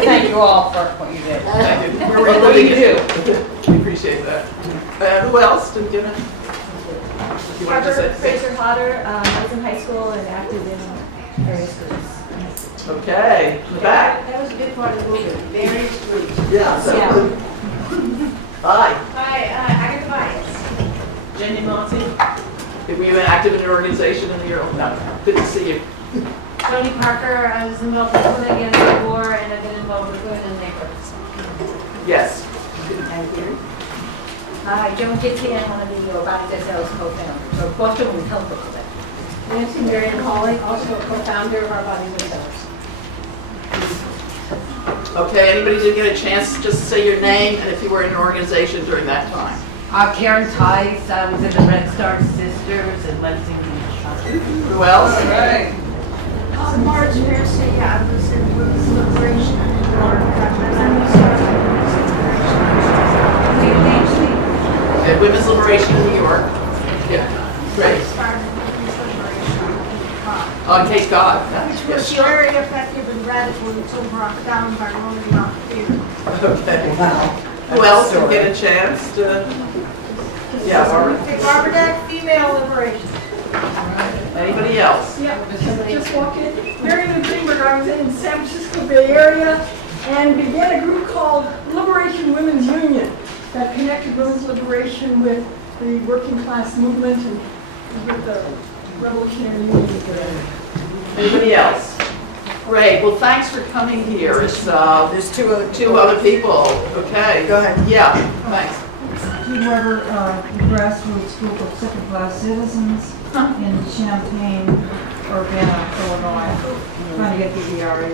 to thank you all for what you did. Thank you. We're What do you do? We appreciate that. Who else did you know? You want to Robert say? Fraser Hodder. I was in high school and active in various groups. Okay, in the back. That was a good part of the movement. Very sweet. Yeah. So, Yeah. hi. Hi, I got the bias. Jenny Monty. Were you active in your organization in the year? No. Good to see you. Tony Parker, I was involved with Women Against the War, and I've been involved with Women in Neighborhoods. Yes. And here. Hi, Joan Gitsy, I'm one of the Roberta co-founders, or Boston Women's Health Club. Nancy Marion Hawley, also a co-founder of our Body Women's Centers. Okay, anybody did get a chance just to say your name and if you were in an organization during that time? Karen Tice, I was in the Red Star Sisters in Lexington. Who else? Marge Piercy, I was in Women's Liberation in New York, Okay, Women's Liberation in New York. Yeah, great. On Cape Cod. Which was very effective and radical until brought down by Roman Montefiore. Okay. Who else did get a chance to? Yeah, Barbara. Barbara, female liberation. Anybody else? Yeah, just walk in. Mary Lou Greenberg, I was in San Francisco Bay Area and began a group called Liberation Women's Union that connected women's liberation with the working class movement and with the revolutionary movement. Anybody else? Great. Well, thanks for coming here. It's There's two other people. Okay. Go ahead. Yeah. Thanks. Whoever grassroots group of second-class citizens in Champaign, Urbana, Illinois, trying to get the ERA.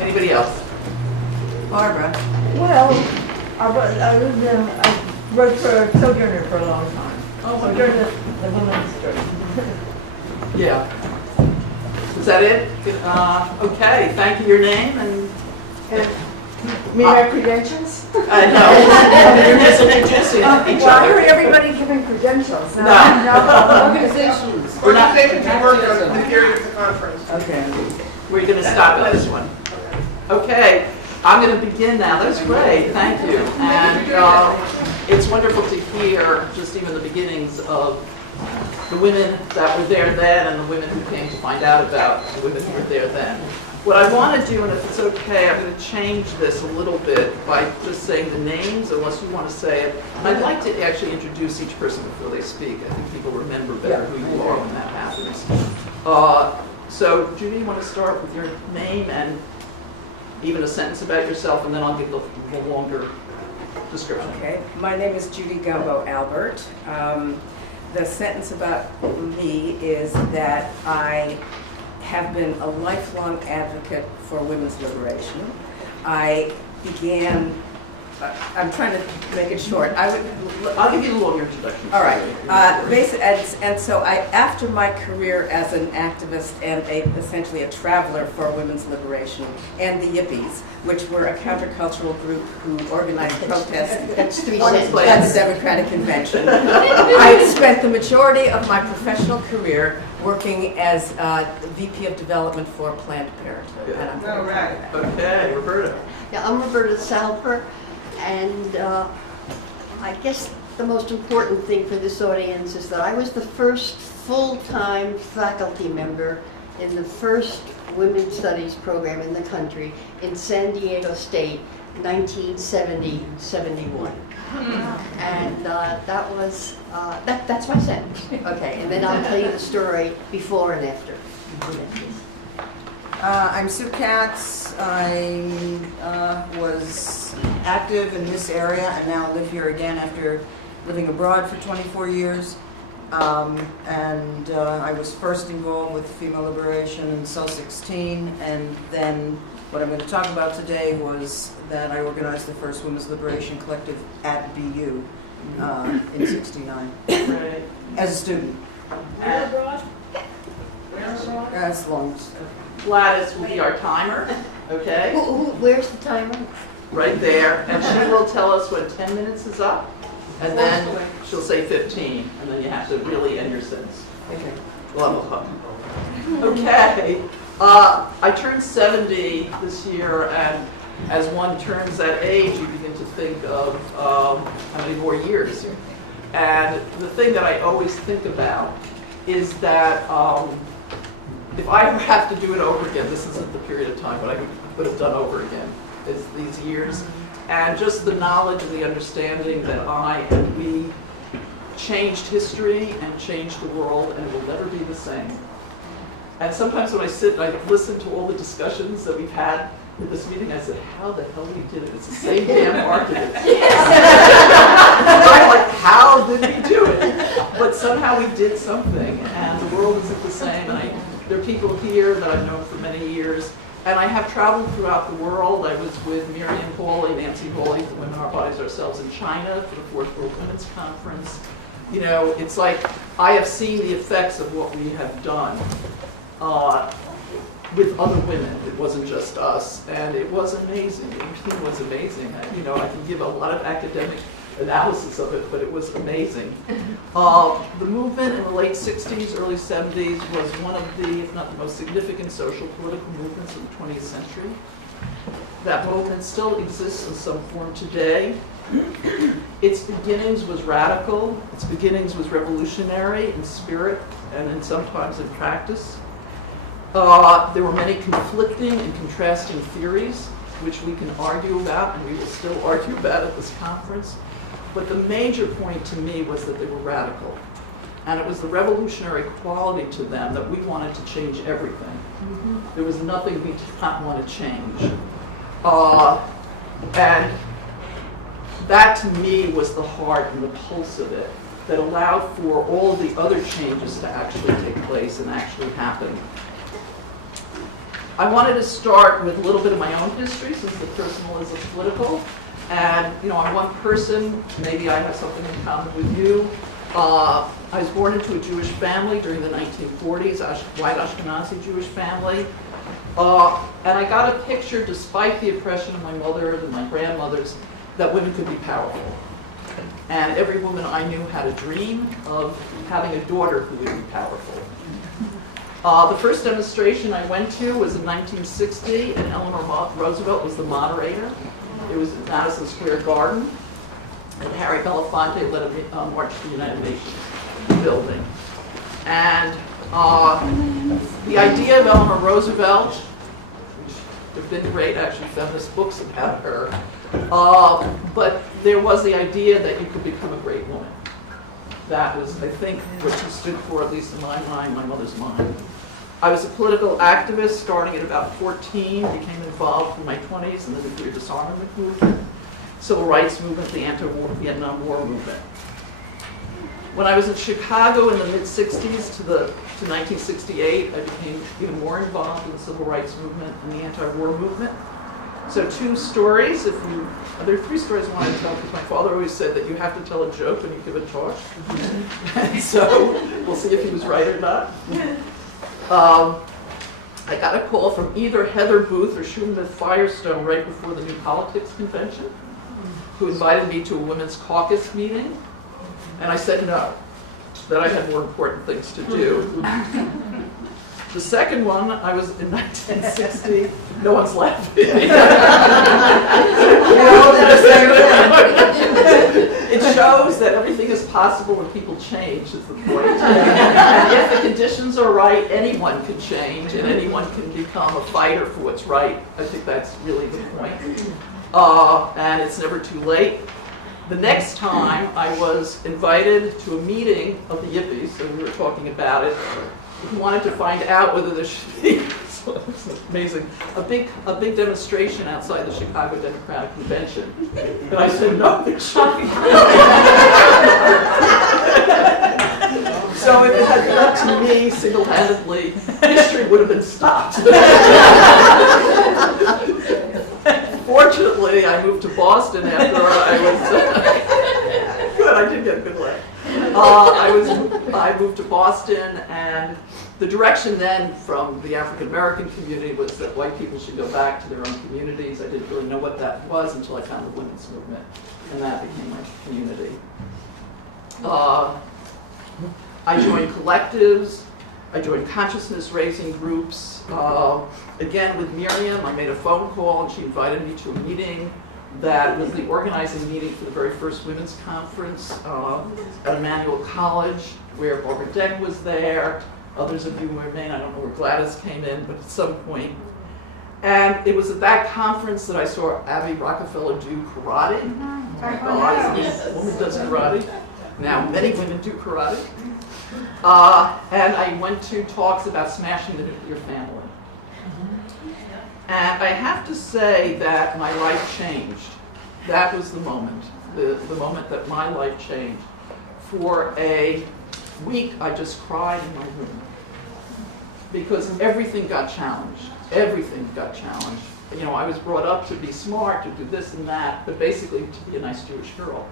Anybody else? Barbara. Well, I worked for Sojourner for a long time. Oh, Sojourner, the women's church. Yeah. Is that it? Okay. Thank you. Your name and. Mean our credentials? No. You're just introducing each Well, I heard other. everybody giving credentials. No. Organizations. We're not. Okay. We're going to stop at this one. Okay. I'm going to begin now. That's great. Thank you. And it's wonderful to hear just even the beginnings of the women that were there then and the women who came to find out about the women who were there then. What I want to do, and if it's okay, I'm going to change this a little bit by just saying the names, unless you want to say it. I'd like to actually introduce each person before they speak. I think people remember better who you are when that happens. So, Judy, you want to start with your name and even a sentence about yourself, and then I'll give the longer description. Okay, my name is Judy Gumbo Albert. The sentence about me is that I have been a lifelong advocate for women's liberation. I began, I'm trying to make it short. I'll give you a longer introduction. All right. And so after my career as an activist and essentially a traveler for women's liberation and the Yippies, which were a countercultural group who organized protests That's three at sentences. the Democratic Convention, I spent the majority of my professional career working as VP of Development for Planned Parenthood. And I'm very proud of that. Okay, Roberta. Yeah, I'm Roberta Salper, and I guess the most important thing for this audience is that I was the first full-time faculty member in the first women's studies program in the country in San Diego State, 1970-71. And that was, that's my sentence. Okay, and then I'll tell you the story before and after. I'm Sue Katz. I was active in this area and now live here again after living abroad for 24 years. I was first involved with female liberation in Cell 16, and then what I'm going to talk about today was that I organized the first women's liberation collective at BU in '69 Right. as a student. That's long. Gladys will be our timer, okay? Where's the timer? Right there. And she will tell us when 10 minutes is up, and then she'll say 15, and then you have to really end your sentence. Okay. We'll have a hug. Okay. I turned 70 this year, and as one turns that age, you begin to think of how many more years. And the thing that I always think about is that if I ever have to do it over again, this isn't the period of time, but I would have done over again, is these years. And just the knowledge and the understanding that I and we changed history and changed the world, and it will never be the same. And sometimes when I sit and I listen to all the discussions that we've had in this meeting, I said, how the hell we did it? It's the same damn argument. I'm like, how did we do it? But somehow we did something, and the world isn't the same. And there are people here that I've known for many years, and I have traveled throughout the world. I was with Miriam Hawley, Nancy Hawley, the Women Our Bodies Ourselves in China for the Fourth World Women's Conference. You know, it's like I have seen the effects of what we have done with other women. It wasn't just us, and it was amazing. It was amazing. You know, I can give a lot of academic analysis of it, but it was amazing. The movement in the late 60s, early 70s was one of the, if not the most significant social political movements of the 20th century. That movement still exists in some form today. Its beginnings was radical. Its beginnings was revolutionary in spirit and in sometimes in practice. There were many conflicting and contrasting theories, which we can argue about, and we will still argue about at this conference. But the major point to me was that they were radical. And it was the revolutionary quality to them that we wanted to change everything. There was nothing we did not want to change. And that to me was the heart and the pulse of it that allowed for all of the other changes to actually take place and actually happen. I wanted to start with a little bit of my own history, since the personal is the political. And, you know, I'm one person, maybe I have something in common with you. I was born into a Jewish family during the 1940s, white Ashkenazi Jewish family. And I got a picture, despite the oppression of my mother and my grandmothers, that women could be powerful. And every woman I knew had a dream of having a daughter who would be powerful. The first demonstration I went to was in 1960, and Eleanor Roosevelt was the moderator. It was at Madison Square Garden, and Harry Belafonte led a march to the United Nations building. And the idea of Eleanor Roosevelt, which there have been great, actually, feminist books about her, but there was the idea that you could become a great woman. That was, I think, what she stood for, at least in my mind, my mother's mind. I was a political activist starting at about 14, became involved in my 20s in the nuclear disarmament movement, civil rights movement, the anti-war Vietnam War movement. When I was in Chicago in the mid-60s to 1968, I became even more involved in the civil rights movement and the anti-war movement. So two stories, there are three stories I want to tell, because my father always said that you have to tell a joke when you give a talk. And so we'll see if he was right or not. I got a call from either Heather Booth or Shumath Firestone right before the New Politics Convention, who invited me to a women's caucus meeting. And I said no, that I had more important things to do. The second one, I was in 1960. No one's laughing. It shows that everything is possible when people change, is the point. And if the conditions are right, anyone can change, and anyone can become a fighter for what's right. I think that's really the point. And it's never too late. The next time, I was invited to a meeting of the Yippies, so we were talking about it. We wanted to find out whether there should be, so it's amazing, a big demonstration outside the Chicago Democratic Convention. And I said, no, there shouldn't be. So if it had been up to me single-handedly, history would have been stopped. Fortunately, I moved to Boston after I was, good, I did get a good laugh. I moved to Boston, and the direction then from the African American community was that white people should go back to their own communities. I didn't really know what that was until I found the women's movement, and that became my community. I joined collectives, I joined consciousness-raising groups. Again, with Miriam, I made a phone call, and she invited me to a meeting that was the organizing meeting for the very first women's conference at Emmanuel College, where Barbara Deck was there. Others of you remain, I don't know where Gladys came in, but at some point. And it was at that conference that I saw Abby Rockefeller do karate. Oh my God, this woman does karate. Now, many women do karate. And I went to talks about smashing the nuclear family. And I have to say that my life changed. That was the moment, the moment that my life changed. For a week, I just cried in my room because everything got challenged. Everything got challenged. You know, I was brought up to be smart, to do this and that, but basically to be a nice Jewish girl.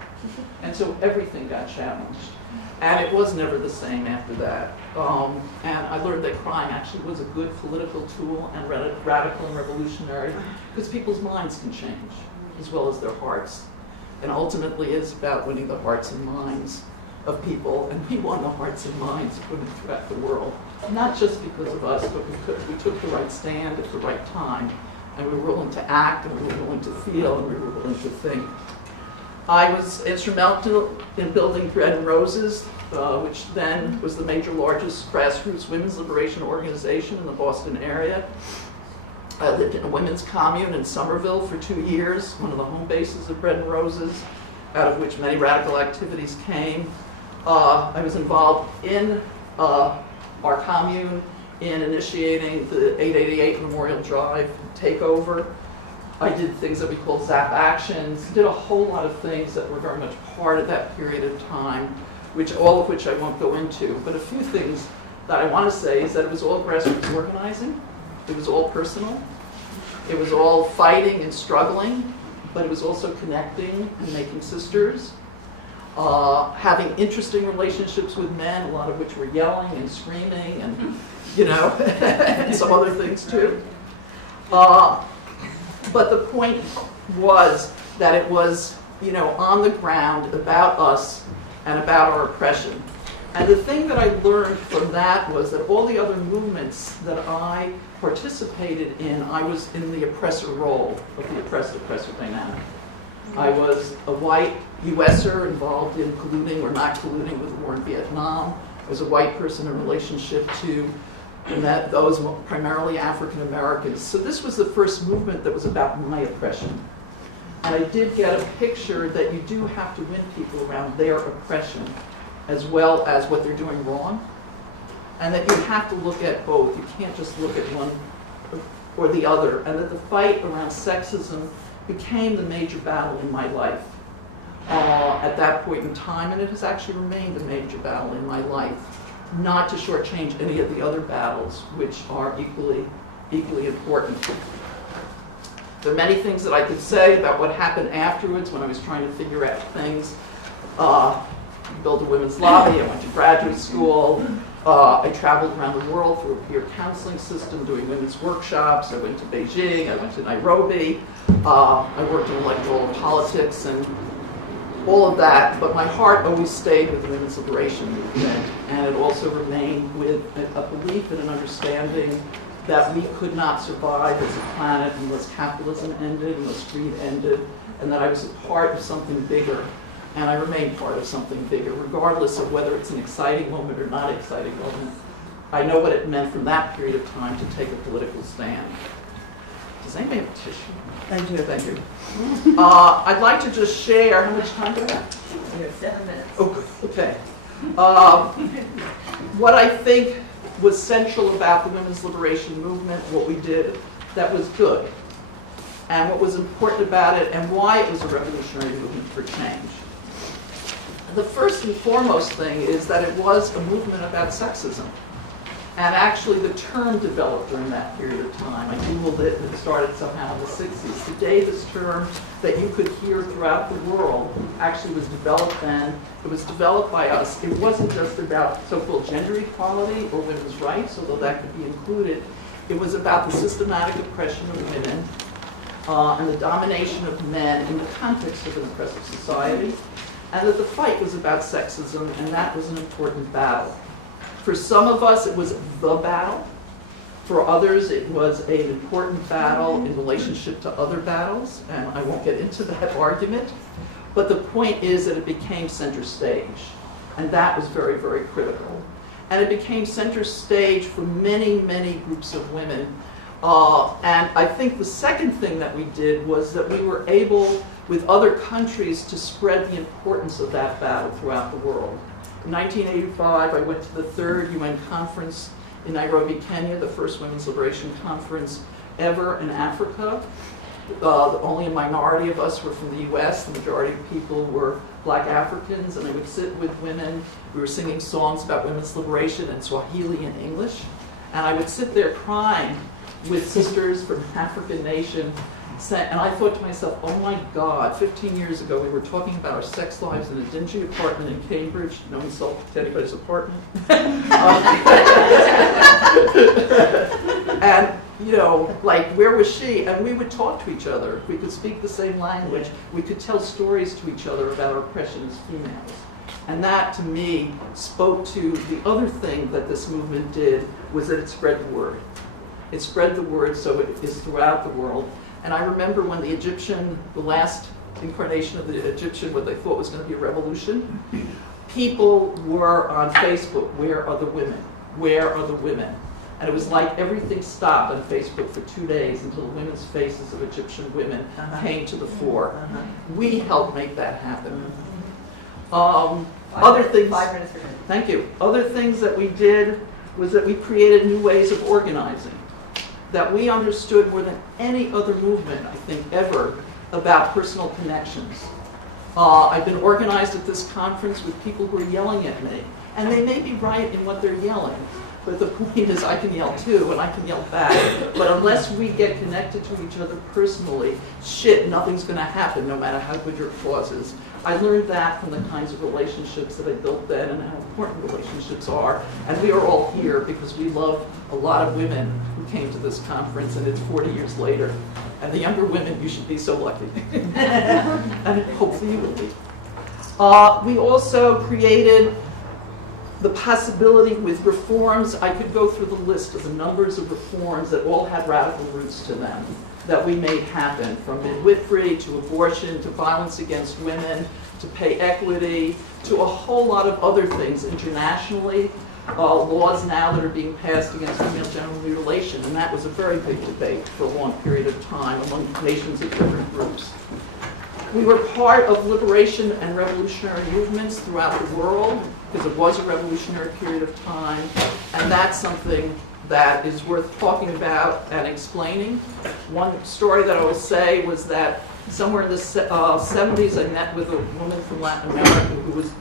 And so everything got challenged. And it was never the same after that. And I learned that crying actually was a good political tool and radical and revolutionary, because people's minds can change, as well as their hearts. And ultimately it's about winning the hearts and minds of people, and we won the hearts and minds of women throughout the world. Not just because of us, but we took the right stand at the right time, and we were willing to act, and we were willing to feel, and we were willing to think. I was instrumental in building Bread and Roses, which then was the largest grassroots women's liberation organization in the Boston area. I lived in a women's commune in Somerville for 2 years, one of the home bases of Bread and Roses, out of which many radical activities came. I was involved in our commune in initiating the 888 Memorial Drive takeover. I did things that we call ZAP actions, did a whole lot of things that were very much part of that period of time, all of which I won't go into. But a few things that I want to say is that it was all grassroots organizing, it was all personal, it was all fighting and struggling, but it was also connecting and making sisters, having interesting relationships with men, a lot of which were yelling and screaming and, you know, and some other things too. But the point was that it was, you know, on the ground about us and about our oppression. And the thing that I learned from that was that all the other movements that I participated in, I was in the oppressor role of the oppressor dynamic. I was a white USer involved in colluding or not colluding with the war in Vietnam. I was a white person in relationship to those primarily African Americans. So this was the first movement that was about my oppression. And I did get a picture that you do have to win people around their oppression as well as what they're doing wrong. And that you have to look at both. You can't just look at one or the other. And that the fight around sexism became the major battle in my life at that point in time. And it has actually remained a major battle in my life. Not to shortchange any of the other battles, which are equally important. There are many things that I could say about what happened afterwards when I was trying to figure out things. Built a women's lobby, I went to graduate school, I traveled around the world through a peer counseling system doing women's workshops, I went to Beijing, I went to Nairobi, I worked in electoral politics and all of that, but my heart always stayed with the women's liberation movement, and it also remained with a belief and an understanding that we could not survive as a planet unless capitalism ended, unless greed ended, and that I was a part of something bigger, and I remain part of something bigger, regardless of whether it's an exciting moment or not an exciting moment. I know what it meant from that period of time to take a political stand. Does anybody have a tissue? I do. Thank you. I'd like to just share, how much time do I have? You have 7 minutes. Oh, good. Okay. What I think was central about the women's liberation movement, what we did that was good, and what was important about it, and why it was a revolutionary movement for change. The first and foremost thing is that it was a movement about sexism. And actually the term developed during that period of time. I Googled it and it started somehow in the 60s. Today this term that you could hear throughout the world actually was developed then. It was developed by us. It wasn't just about so-called gender equality or women's rights, although that could be included. It was about the systematic oppression of women and the domination of men in the context of an oppressive society. And that the fight was about sexism, and that was an important battle. For some of us, it was the battle. For others, it was an important battle in relationship to other battles, and I won't get into that argument. But the point is that it became center stage, and that was very, very critical. And it became center stage for many, many groups of women. And I think the second thing that we did was that we were able, with other countries, to spread the importance of that battle throughout the world. In 1985, I went to the third UN conference in Nairobi, Kenya, the first Women's Liberation Conference ever in Africa. Only a minority of us were from the US. The majority of people were Black Africans, and I would sit with women. We were singing songs about women's liberation in Swahili and English. And I would sit there crying with sisters from African nation. And I thought to myself, oh my God, 15 years ago we were talking about our sex lives in a dingy apartment in Cambridge. No insult to anybody's apartment. And, you know, like, where was she? And we would talk to each other. We could speak the same language. We could tell stories to each other about our oppression as females. And that, to me, spoke to the other thing that this movement did, was that it spread the word. It spread the word, so it is throughout the world. And I remember when the last incarnation of the Egyptian, what they thought was going to be a revolution, people were on Facebook, where are the women? Where are the women? And it was like everything stopped on Facebook for 2 days until the women's faces of Egyptian women came to the fore. We helped make that happen. Other things. 5 minutes for me. Thank you. Other things that we did was that we created new ways of organizing, that we understood more than any other movement, I think, ever, about personal connections. I've been organized at this conference with people who are yelling at me, and they may be right in what they're yelling, but the point is I can yell too, and I can yell back. But unless we get connected to each other personally, nothing's going to happen, no matter how good your cause is. I learned that from the kinds of relationships that I built then and how important relationships are. And we are all here because we love a lot of women who came to this conference, and it's 40 years later. And the younger women, you should be so lucky. And hopefully you will be. We also created the possibility with reforms. I could go through the list of the numbers of reforms that all had radical roots to them that we made happen, from midwifery to abortion to violence against women to pay equity to a whole lot of other things internationally. Laws now that are being passed against female genital mutilation, and that was a very big debate for a long period of time among nations of different groups. We were part of liberation and revolutionary movements throughout the world, because it was a revolutionary period of time, and that's something that is worth talking about and explaining. One story that I will say was that somewhere in the 70s I met with a woman from Latin America who was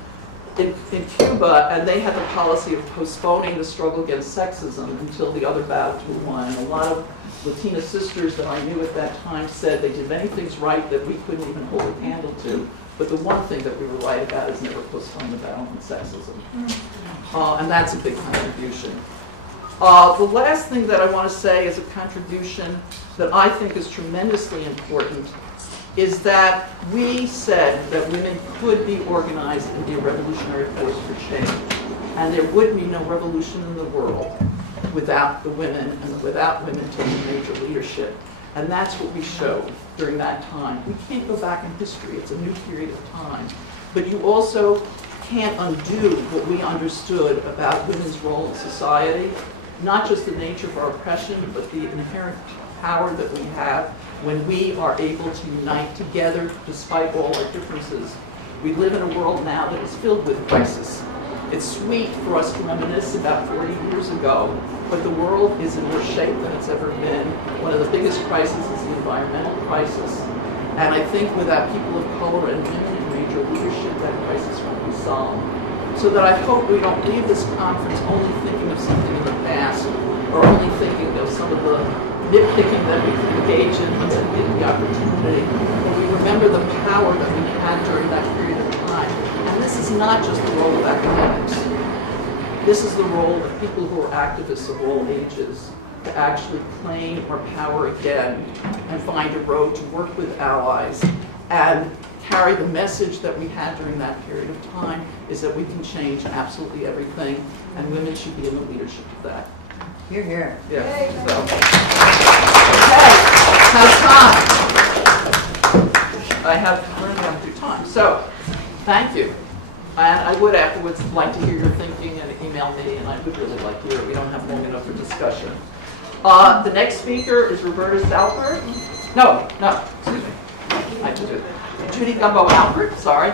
in Cuba, and they had the policy of postponing the struggle against sexism until the other battles were won. And a lot of Latina sisters that I knew at that time said they did many things right that we couldn't even hold a candle to, but the one thing that we were right about is never postpone the battle on sexism. And that's a big contribution. The last thing that I want to say as a contribution that I think is tremendously important is that we said that women could be organized and be a revolutionary force for change. And there would be no revolution in the world without the women and without women taking major leadership. And that's what we showed during that time. We can't go back in history. It's a new period of time. But you also can't undo what we understood about women's role in society, not just the nature of our oppression, but the inherent power that we have when we are able to unite together despite all our differences. We live in a world now that is filled with crisis. It's sweet for us to reminisce about 40 years ago, but the world is in worse shape than it's ever been. One of the biggest crises is the environmental crisis. And I think without people of color and women in major leadership, that crisis won't be solved. So that I hope we don't leave this conference only thinking of something in the past, or only thinking of some of the nitpicking that we can engage in once we get the opportunity. But we remember the power that we had during that period of time. And this is not just the role of academics. This is the role of people who are activists of all ages to actually claim our power again and find a road to work with allies and carry the message that we had during that period of time, is that we can change absolutely everything, and women should be in the leadership of that. Hear, hear. Yeah. So. Okay, how's time? I have run down through time. So, thank you. And I would afterwards like to hear your thinking and email me, and I would really like to hear it. We don't have long enough for discussion. The next speaker is Roberta Salper. No, excuse me. I have to do it. Judy Gumbo Albert, sorry.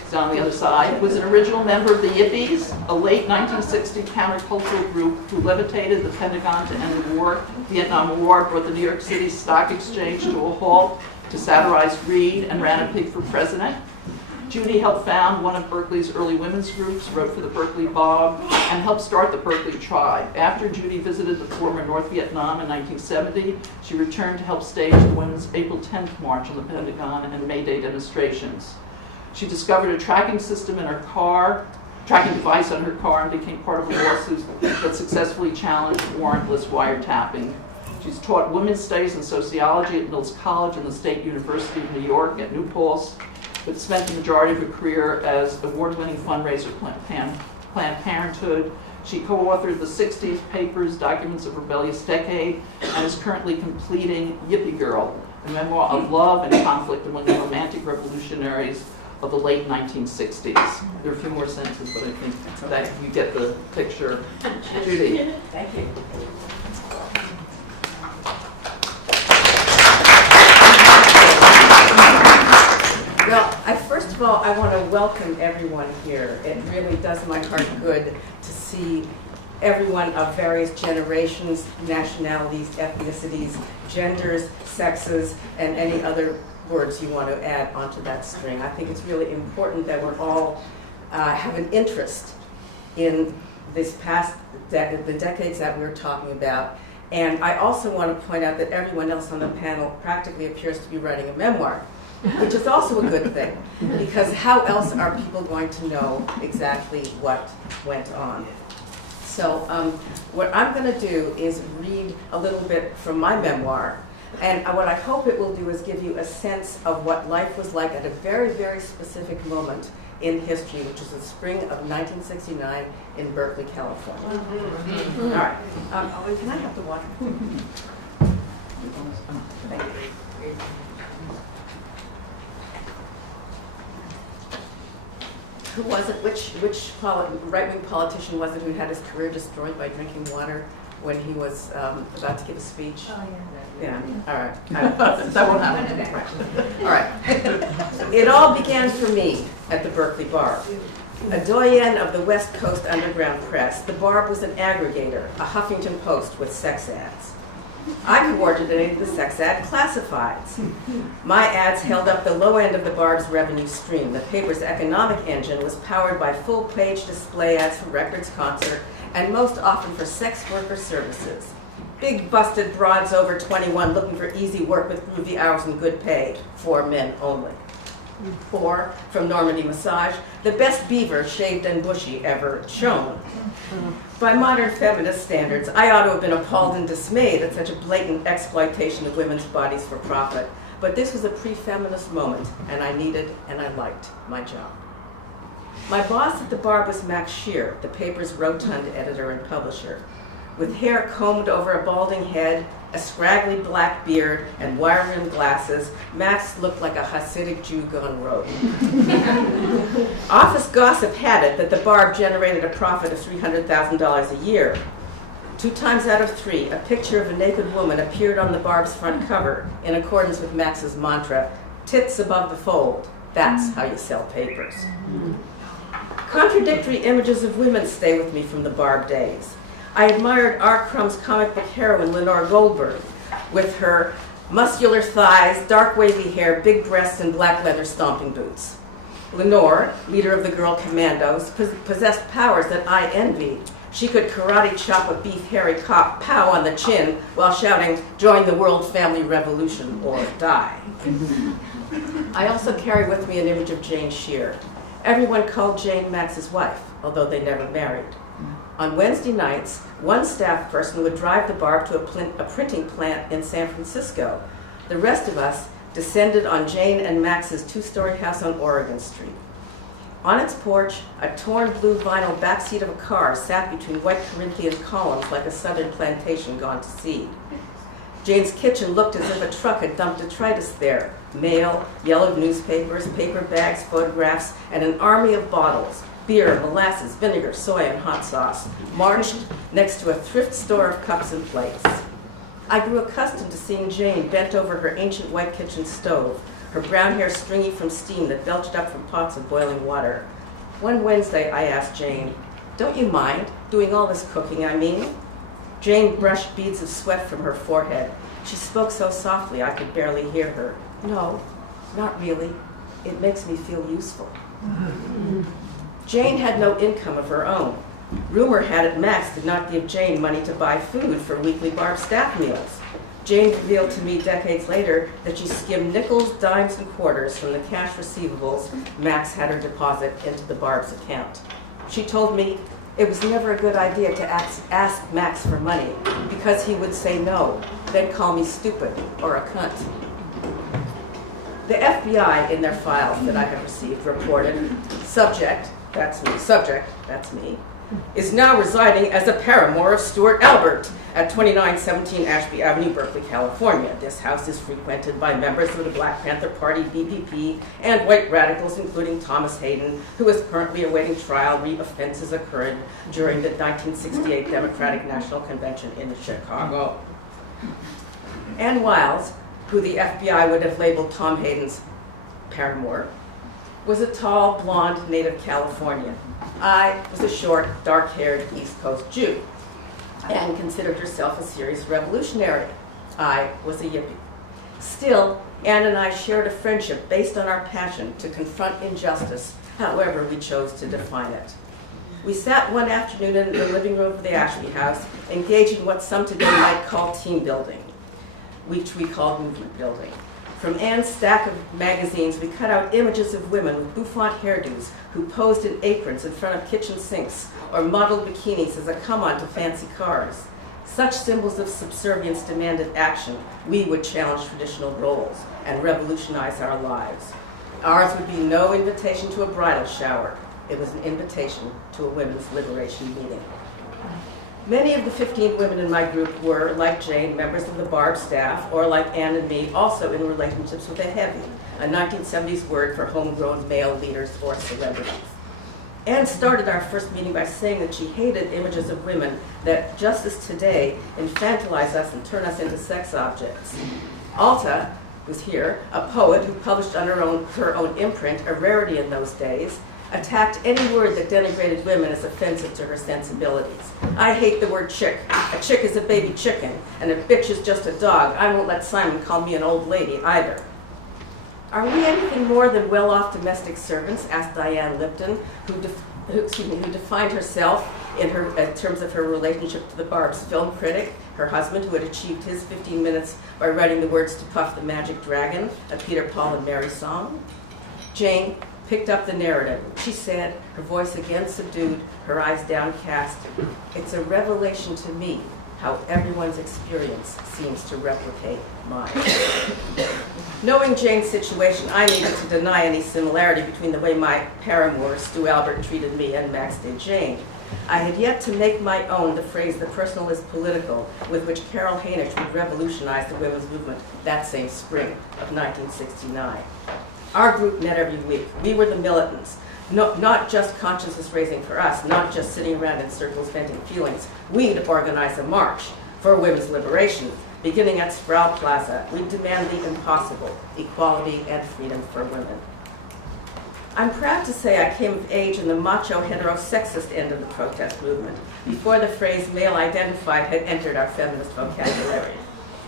It's on the other side, was an original member of the Yippies, a late 1960 countercultural group who levitated the Pentagon to end the war. Vietnam War brought the New York City Stock Exchange to a halt to satirize greed and ran a pig for president. Judy helped found one of Berkeley's early women's groups, wrote for the Berkeley Bob, and helped start the Berkeley Tribe. After Judy visited the former North Vietnam in 1970, she returned to help stage the Women's April 10th March on the Pentagon and May Day demonstrations. She discovered a tracking system in her car, tracking device on her car, and became part of a lawsuit that successfully challenged warrantless wiretapping. She's taught women's studies and sociology at Mills College and the State University of New York at New Paltz, but spent the majority of her career as award-winning fundraiser Planned Parenthood. She co-authored the 60s papers, Documents of Rebellious Decade, and is currently completing Yippie Girl, a memoir of love and conflict among the romantic revolutionaries of the late 1960s. There are a few more sentences, but I think that you get the picture. Judy. Thank you. Well, first of all, I want to welcome everyone here. It really does my heart good to see everyone of various generations, nationalities, ethnicities, genders, sexes, and any other words you want to add onto that string. I think it's really important that we're all have an interest in this the decades that we're talking about. And I also want to point out that everyone else on the panel practically appears to be writing a memoir, which is also a good thing, because how else are people going to know exactly what went on? So what I'm going to do is read a little bit from my memoir, and what I hope it will do is give you a sense of what life was like at a very, very specific moment in history, which is the spring of 1969 in Berkeley, California. All right. Can I have the water? Thank you. Who was it? Which right-wing politician was it who had his career destroyed by drinking water when he was about to give a speech? Oh, Yeah. All right. That won't happen. All right. It all began for me at the Berkeley Bar. A doyen of the West Coast underground press, the Barb was an aggregator, a Huffington Post with sex ads. I coordinated the sex ad classifieds. My ads held up the low end of the Barb's revenue stream. The paper's economic engine was powered by full-page display ads for records concert and most often for sex worker services. Big busted broads over 21 looking for easy work with groovy hours and good pay, for men only. Or, from Normandy Massage, the best beaver, shaved and bushy, ever shown. By modern feminist standards, I ought to have been appalled and dismayed at such a blatant exploitation of women's bodies for profit. But this was a pre-feminist moment, and I needed and I liked my job. My boss at the Bar was Max Shear, the paper's rotund editor and publisher. With hair combed over a balding head, a scraggly black beard, and wire-rimmed glasses, Max looked like a Hasidic Jew gone rogue. Office gossip had it that the Barb generated a profit of $300,000 a year. 2 times out of 3, a picture of a naked woman appeared on the Barb's front cover, in accordance with Max's mantra, tits above the fold, that's how you sell papers. Contradictory images of women stay with me from the Barb days. I admired R. Crumb's comic book heroine, Lenore Goldberg, with her muscular thighs, dark wavy hair, big breasts, and black leather stomping boots. Lenore, leader of the Girl Commandos, possessed powers that I envied. She could karate chop a beef hairy cop pow on the chin while shouting, "Join the world family revolution or die." I also carry with me an image of Jane Shear. Everyone called Jane Max's wife, although they never married. On Wednesday nights, one staff person would drive the Barb to a printing plant in San Francisco. The rest of us descended on Jane and Max's two-story house on Oregon Street. On its porch, a torn blue vinyl backseat of a car sat between white Corinthian columns like a southern plantation gone to seed. Jane's kitchen looked as if a truck had dumped detritus there. Mail, yellowed newspapers, paper bags, photographs, and an army of bottles, beer, molasses, vinegar, soy, and hot sauce, marched next to a thrift store of cups and plates. I grew accustomed to seeing Jane bent over her ancient white kitchen stove, her brown hair stringy from steam that belched up from pots of boiling water. One Wednesday, I asked Jane, "Don't you mind doing all this cooking, I mean?" Jane brushed beads of sweat from her forehead. She spoke so softly I could barely hear her. "No, not really. It makes me feel useful." Jane had no income of her own. Rumor had it Max did not give Jane money to buy food for weekly Barb staff meals. Jane revealed to me decades later that she skimmed nickels, dimes, and quarters from the cash receivables Max had her deposit into the Barb's account. She told me it was never a good idea to ask Max for money because he would say no, then call me stupid or a cunt. The FBI, in their files that I have received, reported, subject, that's me, is now residing as a paramour of Stuart Albert at 2917 Ashby Avenue, Berkeley, California. This house is frequented by members of the Black Panther Party, BPP, and white radicals, including Thomas Hayden, who is currently awaiting trial re offenses occurred during the 1968 Democratic National Convention in Chicago. Ann Wiles, who the FBI would have labeled Tom Hayden's paramour, was a tall, blonde native Californian. I was a short, dark-haired East Coast Jew. Anne considered herself a serious revolutionary. I was a yippie. Still, Anne and I shared a friendship based on our passion to confront injustice, however we chose to define it. We sat one afternoon in the living room of the Ashby house, engaged in what some today might call team building, which we called movement building. From Anne's stack of magazines, we cut out images of women with bouffant hairdos who posed in aprons in front of kitchen sinks or modeled bikinis as a come-on to fancy cars. Such symbols of subservience demanded action. We would challenge traditional roles and revolutionize our lives. Ours would be no invitation to a bridal shower. It was an invitation to a women's liberation meeting. Many of the 15 women in my group were, like Jane, members of the Barb staff, or like Anne and me, also in relationships with a heavy, a 1970s word for homegrown male leaders or celebrities. Anne started our first meeting by saying that she hated images of women that, just as today, infantilize us and turn us into sex objects. Alta, who's here, a poet who published on her own imprint, a rarity in those days, attacked any word that denigrated women as offensive to her sensibilities. I hate the word chick. A chick is a baby chicken, and a bitch is just a dog. I won't let Simon call me an old lady either. Are we anything more than well-off domestic servants? Asked Diane Lipton, who defined herself in terms of her relationship to the Barb's film critic, her husband, who had achieved his 15 minutes by writing the words to Puff the Magic Dragon, a Peter, Paul, and Mary song. Jane picked up the narrative. She said, her voice again subdued, her eyes downcast, "It's a revelation to me how everyone's experience seems to replicate mine." Knowing Jane's situation, I needed to deny any similarity between the way my paramour, Stu Albert, treated me and Max did Jane. I had yet to make my own the phrase "the personal is political," with which Carol Hainish would revolutionize the women's movement that same spring of 1969. Our group met every week. We were the militants, not just consciousness raising for us, not just sitting around in circles venting feelings. We'd organize a march for women's liberation, beginning at Sproul Plaza. We'd demand the impossible, equality and freedom for women. I'm proud to say I came of age in the macho heterosexist end of the protest movement, before the phrase male identified had entered our feminist vocabulary,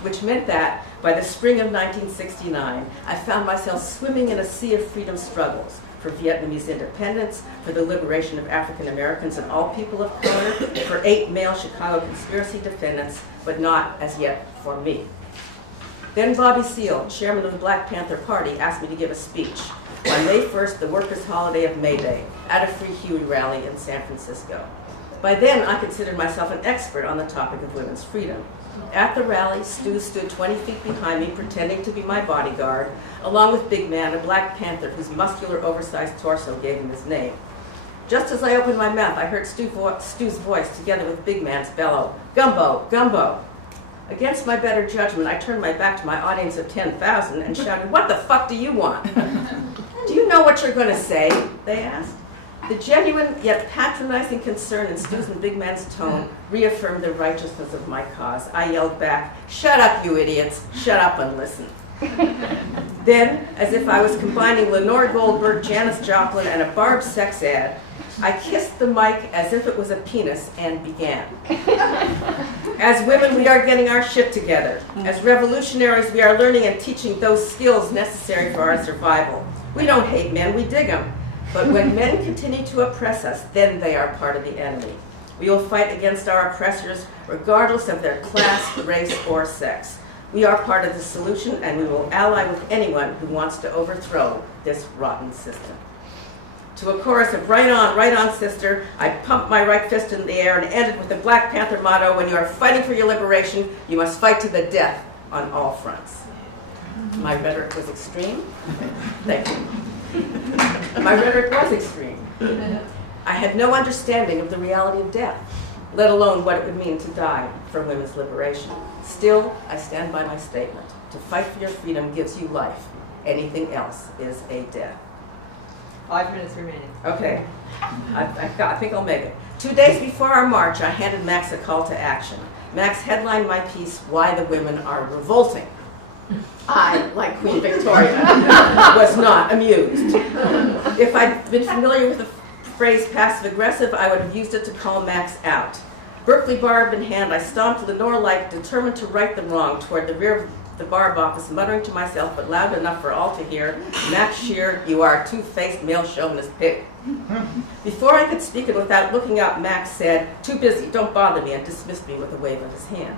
which meant that by the spring of 1969, I found myself swimming in a sea of freedom struggles for Vietnamese independence, for the liberation of African Americans and all people of color, for 8 male Chicago conspiracy defendants, but not as yet for me. Then Bobby Seale, chairman of the Black Panther Party, asked me to give a speech on May 1st, the workers' holiday of May Day, at a Free Huey rally in San Francisco. By then, I considered myself an expert on the topic of women's freedom. At the rally, Stu stood 20 feet behind me, pretending to be my bodyguard, along with Big Man, a Black Panther whose muscular, oversized torso gave him his name. Just as I opened my mouth, I heard Stu's voice together with Big Man's bellow, "Gumbo, Gumbo." Against my better judgment, I turned my back to my audience of 10,000 and shouted, "What the fuck do you want?" "Do you know what you're going to say?" they asked. The genuine yet patronizing concern in Stu's and Big Man's tone reaffirmed the righteousness of my cause. I yelled back, "Shut up, you idiots. Shut up and listen." Then, as if I was combining Lenore Goldberg, Janis Joplin, and a Barb sex ad, I kissed the mic as if it was a penis and began. As women, we are getting our shit together. As revolutionaries, we are learning and teaching those skills necessary for our survival. We don't hate men, we dig them. But when men continue to oppress us, then they are part of the enemy. We will fight against our oppressors regardless of their class, race, or sex. We are part of the solution, and we will ally with anyone who wants to overthrow this rotten system. To a chorus of "Right on, sister," I pumped my right fist in the air and ended with the Black Panther motto, "When you are fighting for your liberation, you must fight to the death on all fronts." My rhetoric was extreme. Thank you. My rhetoric was extreme. I had no understanding of the reality of death, let alone what it would mean to die for women's liberation. Still, I stand by my statement. To fight for your freedom gives you life. Anything else is a death. 5 minutes remaining. Okay, I think I'll make it. 2 days before our march, I handed Max a call to action. Max headlined my piece, "Why the Women Are Revolting." I, like Queen Victoria, was not amused. If I'd been familiar with the phrase passive-aggressive, I would have used it to call Max out. Berkeley barb in hand, I stomped Lenore-like, determined to right the wrong, toward the rear of the barb office, muttering to myself, but loud enough for all to hear, "Max Shear, you are a two-faced male chauvinist pig." Before I could speak, and without looking up, Max said, "Too busy, don't bother me," and dismissed me with a wave of his hand.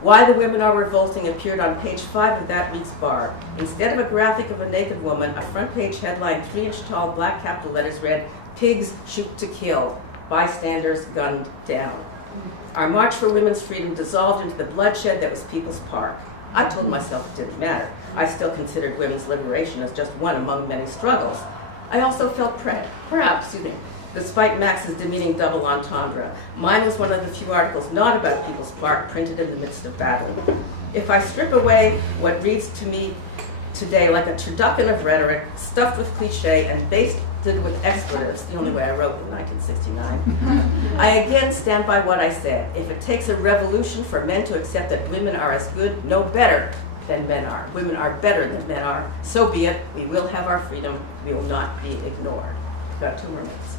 Why the Women Are Revolting appeared on page 5 of that week's Barb. Instead of a graphic of a naked woman, a front page headline, 3-inch tall black capital letters read, "Pigs shoot to kill, bystanders gunned down." Our march for women's freedom dissolved into the bloodshed that was People's Park. I told myself it didn't matter. I still considered women's liberation as just one among many struggles. I also felt proud, despite Max's demeaning double entendre. Mine was one of the few articles not about People's Park printed in the midst of battle. If I strip away what reads to me today like a turducken of rhetoric, stuffed with cliche and basted with expletives, the only way I wrote in 1969, I again stand by what I said. If it takes a revolution for men to accept that women are as good, no better than men are, women are better than men are, so be it. We will have our freedom. We will not be ignored. Got 2 more minutes.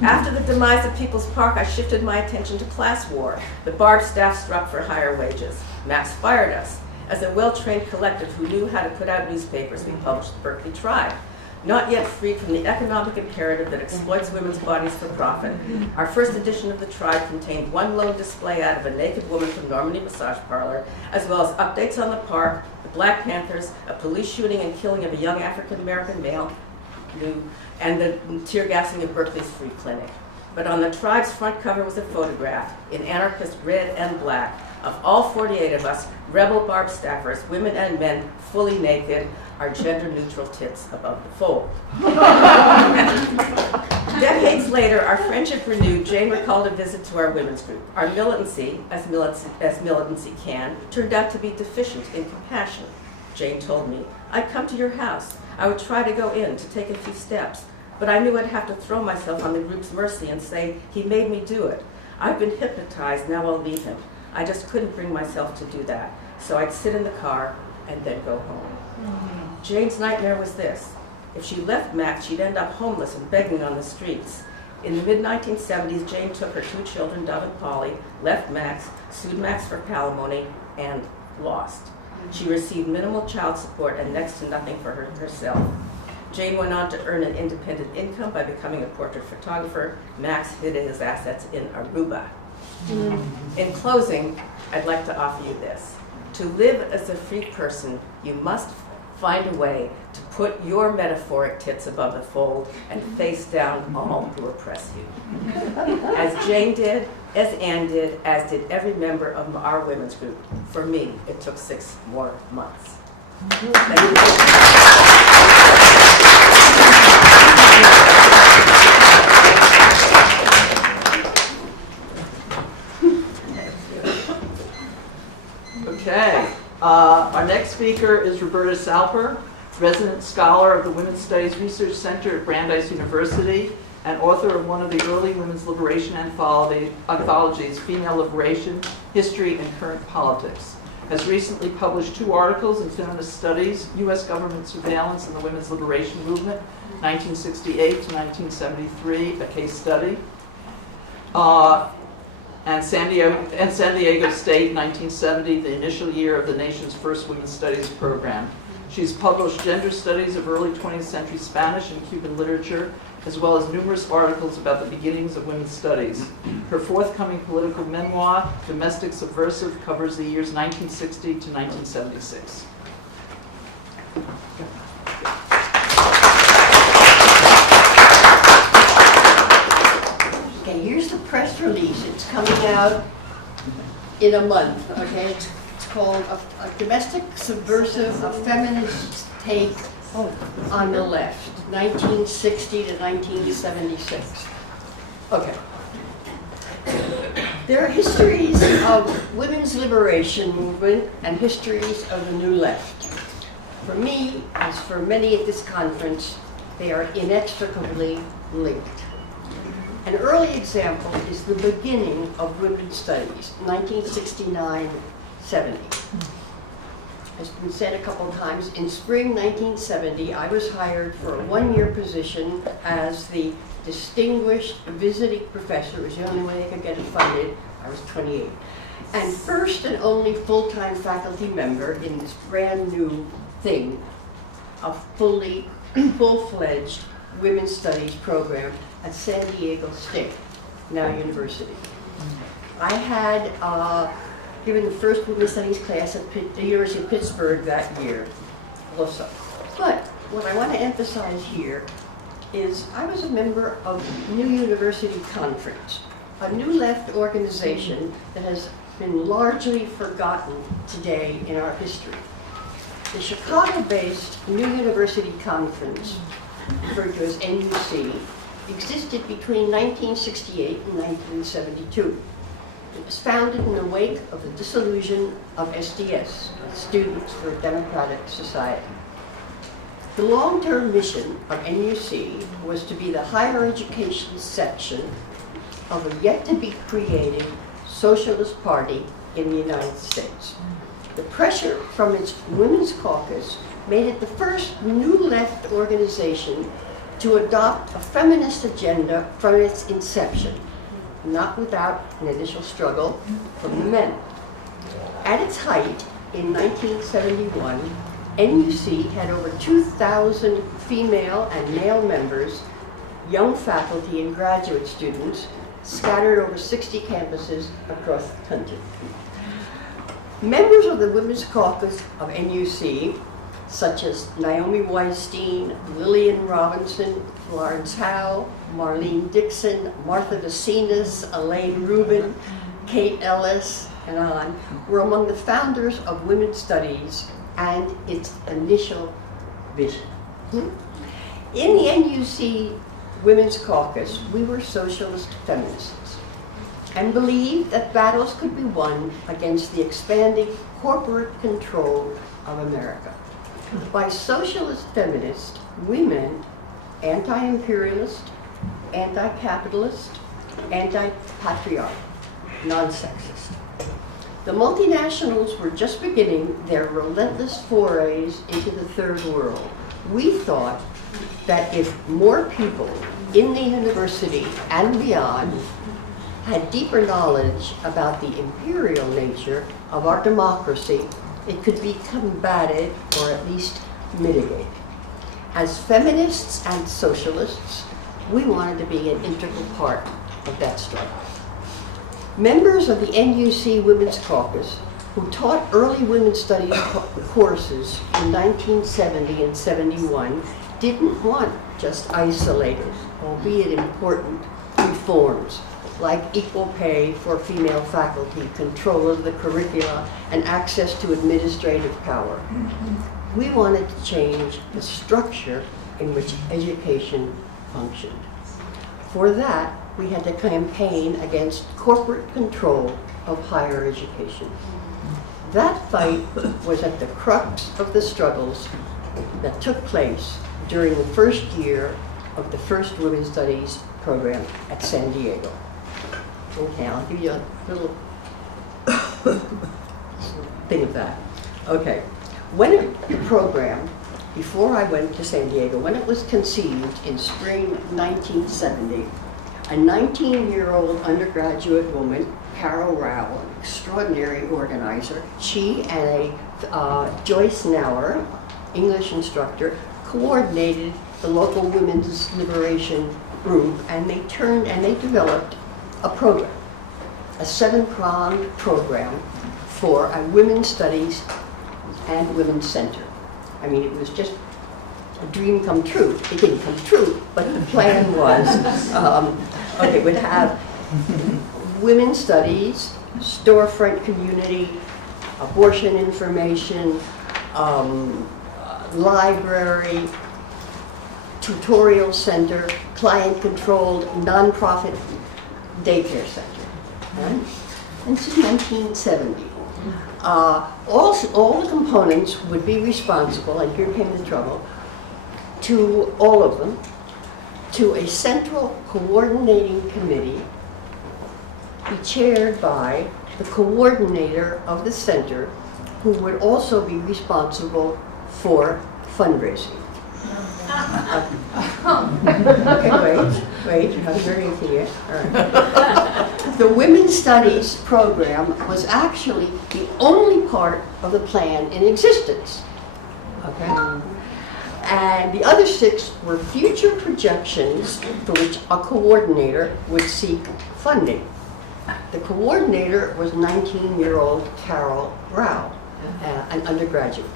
After the demise of People's Park, I shifted my attention to class war. The Barb staff struck for higher wages. Max fired us. As a well-trained collective who knew how to put out newspapers, we published the Berkeley Tribe. Not yet freed from the economic imperative that exploits women's bodies for profit, our first edition of the Tribe contained one lone display ad of a naked woman from Normandy Massage Parlor, as well as updates on the park, the Black Panthers, a police shooting and killing of a young African-American male, and the tear gassing of Berkeley's free clinic. But on the Tribe's front cover was a photograph, in anarchist red and black, of all 48 of us, rebel Barb staffers, women and men, fully naked, our gender-neutral tits above the fold. Decades later, our friendship renewed, Jane recalled a visit to our women's group. Our militancy, as militancy can, turned out to be deficient in compassion. Jane told me, "I'd come to your house. I would try to go in to take a few steps, but I knew I'd have to throw myself on the group's mercy and say, 'He made me do it. I've been hypnotized, now I'll leave him.' I just couldn't bring myself to do that, so I'd sit in the car and then go home." Jane's nightmare was this. If she left Max, she'd end up homeless and begging on the streets. In the mid-1970s, Jane took her 2 children, Dove and Polly, left Max, sued Max for palimony, and lost. She received minimal child support and next to nothing for herself. Jane went on to earn an independent income by becoming a portrait photographer. Max hid his assets in Aruba. In closing, I'd like to offer you this. To live as a free person, you must find a way to Put your metaphoric tits above the fold and face down all who oppress you. As Jane did, as Anne did, as did every member of our women's group. For me, it took 6 more months. Thank you. Okay, our next speaker is Roberta Salper, resident scholar of the Women's Studies Research Center at Brandeis University and author of one of the early women's liberation anthologies, Female Liberation, History and Current Politics. Has recently published 2 articles in Feminist Studies, U.S. Government Surveillance and the Women's Liberation Movement, 1968 to 1973, a case study. And San Diego State, 1970, the initial year of the nation's first women's studies program. She's published Gender Studies of Early 20th Century Spanish and Cuban Literature, as well as numerous articles about the beginnings of women's studies. Her forthcoming political memoir, Domestic Subversive, covers the years 1960 to 1976. Okay, here's the press release. It's coming out in a month, okay? It's called a Domestic Subversive, a Feminist Take on the Left, 1960 to 1976. Okay. There are histories of women's liberation movement and histories of the New Left. For me, as for many at this conference, they are inextricably linked. An early example is the beginning of women's studies, 1969-70. As been said a couple of times, in spring 1970, I was hired for a 1-year position as the distinguished visiting professor. It was the only way they could get it funded. I was 28. And first and only full-time faculty member in this brand new thing, a full-fledged women's studies program at San Diego State, now university. I had given the first women's studies class at the University of Pittsburgh that year also. But what I want to emphasize here is I was a member of New University Conference, a New Left organization that has been largely forgotten today in our history. The Chicago-based New University Conference, referred to as NUC, existed between 1968 and 1972. It was founded in the wake of the dissolution of SDS, Students for a Democratic Society. The long-term mission of NUC was to be the higher education section of a yet-to-be-created socialist party in the United States. The pressure from its Women's Caucus made it the first New Left organization to adopt a feminist agenda from its inception, not without an initial struggle from the men. At its height, in 1971, NUC had over 2,000 female and male members, young faculty and graduate students, scattered over 60 campuses across the country. Members of the Women's Caucus of NUC, such as Naomi Weinstein, Lillian Robinson, Florence Howe, Marlene Dixon, Martha DeCinas, Elaine Rubin, Kate Ellis, and on, were among the founders of Women's Studies and its initial vision. In the NUC Women's Caucus, we were socialist feminists and believed that battles could be won against the expanding corporate control of America. By socialist feminist, we meant anti-imperialist, anti-capitalist, anti-patriarch, non-sexist. The multinationals were just beginning their relentless forays into the third world. We thought that if more people in the university and beyond had deeper knowledge about the imperial nature of our democracy, it could be combated or at least mitigated. As feminists and socialists, we wanted to be an integral part of that struggle. Members of the NUC Women's Caucus who taught early women's studies courses in 1970 and 71, didn't want just isolated, albeit important, reforms like equal pay for female faculty, control of the curricula, and access to administrative power. We wanted to change the structure in which education functioned. For that, we had to campaign against corporate control of higher education. That fight was at the crux of the struggles that took place during the first year of the first Women's Studies program at San Diego. Okay, I'll give you a little thing of that. Okay, when the program, before I went to San Diego, when it was conceived in spring 1970, a 19-year-old undergraduate woman, Carol Rowell, an extraordinary organizer, she and Joyce Nauer, English instructor, coordinated the local women's liberation group, and they developed a program, a 7-pronged program for a women's studies and women's center. I mean, it was just a dream come true. It didn't come true, but the plan was, it would have women's studies, storefront community, abortion information, library, tutorial center, client-controlled, nonprofit daycare center. Right? And this is 1970. All the components would be responsible, and here came the trouble, to all of them, to a central coordinating committee be chaired by the coordinator of the center, who would also be responsible for fundraising. Okay, wait, you haven't heard anything yet. All right. The Women's Studies program was actually the only part of the plan in existence. Okay? And the other 6 were future projections for which a coordinator would seek funding. The coordinator was 19-year-old Carol Rao, an undergraduate,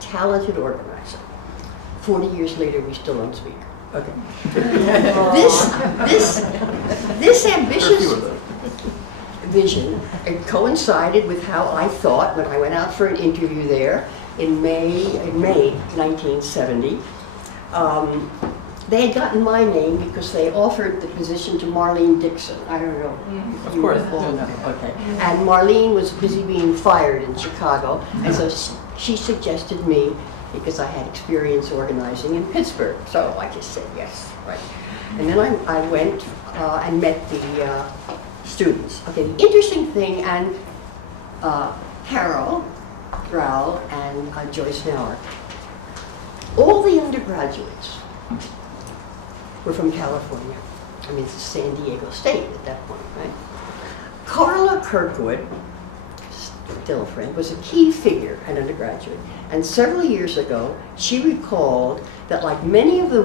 talented organizer. 40 years later, we still don't speak. Okay. This ambitious vision, it coincided with how I thought when I went out for an interview there in May 1970. They had gotten my name because they offered the position to Marlene Dixon. I don't know. Of course. Okay. And Marlene was busy being fired in Chicago, and so she suggested me because I had experience organizing in Pittsburgh. So I just said yes, right. And then I went and met the students. Okay, the interesting thing, and Carol Rowell and Joyce Nauer, all the undergraduates were from California. I mean, it's San Diego State at that point, right? Carla Kirkwood, still a friend, was a key figure, an undergraduate. And several years ago, she recalled that many of the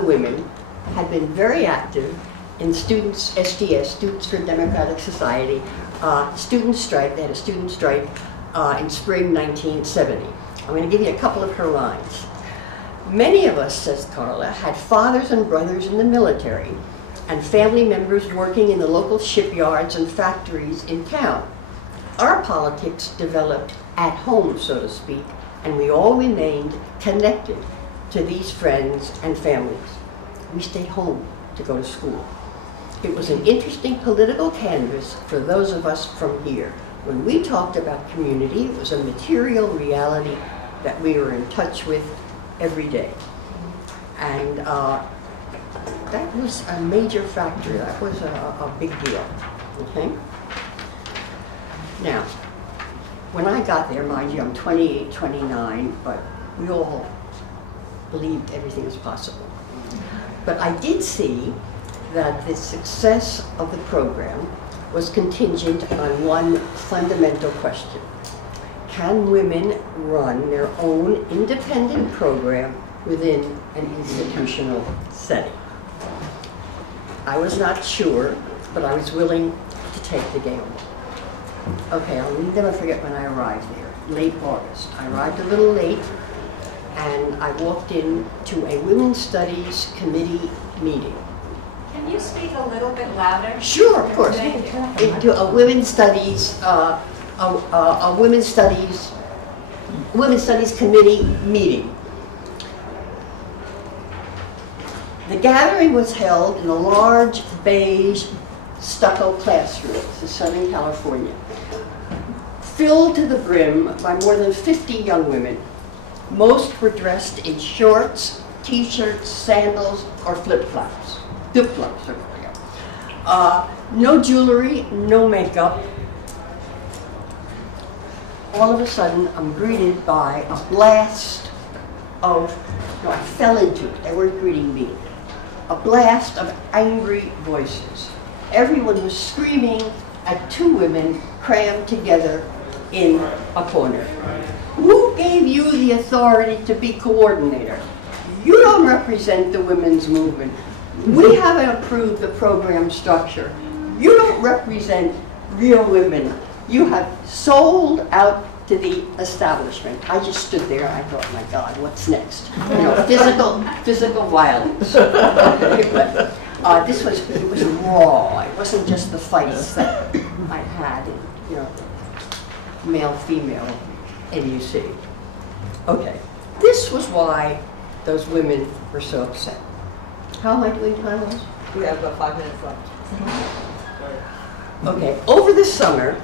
women had been very active in students, SDS, Students for Democratic Society, student strike. They had a student strike in spring 1970. I'm going to give you a couple of her lines. Many of us, says Carla, had fathers and brothers in the military and family members working in the local shipyards and factories in town. Our politics developed at home, so to speak, and we all remained connected to these friends and families. We stayed home to go to school. It was an interesting political canvas for those of us from here. When we talked about community, it was a material reality that we were in touch with every day. And that was a major factor. That was a big deal. Okay? Now, when I got there, mind you, I'm 28, 29, but we all believed everything was possible. But I did see that the success of the program was contingent on one fundamental question. Can women run their own independent program within an institutional setting? I was not sure, but I was willing to take the gamble. Okay, I'll never forget when I arrived there, late August. I arrived a little late, and I walked in to a Women's Studies Committee meeting. Can you speak a little bit louder? Sure, of course. Thank you. Into a Women's Studies, Women's Studies Committee meeting. The gathering was held in a large beige stucco classroom. This is Southern California. Filled to the brim by more than 50 young women. Most were dressed in shorts, t-shirts, sandals, or flip-flops. Flip-flops, there we go. No jewelry, no makeup. All of a sudden, I'm greeted by a blast of, no, I fell into it. They weren't greeting me. A blast of angry voices. Everyone was screaming at two women crammed together in a corner. Who gave you the authority to be coordinator? You don't represent the women's movement. We haven't approved the program structure. You don't represent real women. You have sold out to the establishment. I just stood there and I thought, my God, what's next? You know, physical violence. But, it was raw. It wasn't just the fights that I had, you know, male, female, NUC. Okay, this was why those women were so upset. How am I doing time-wise? We have about 5 minutes left. Okay, over the summer,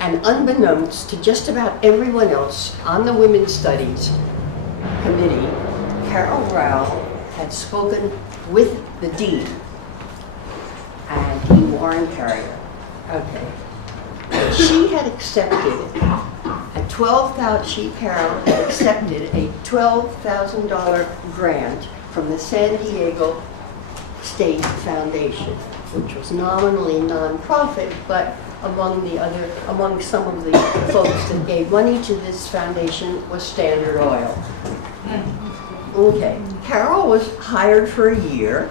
and unbeknownst to just about everyone else on the Women's Studies Committee, Carol Rowell had spoken with the dean and Dean Warren Carrier. Okay. She had accepted Carol had accepted a $12,000 grant from the San Diego State Foundation, which was nominally nonprofit, but among some of the folks that gave money to this foundation was Standard Oil. Okay, Carol was hired for a year,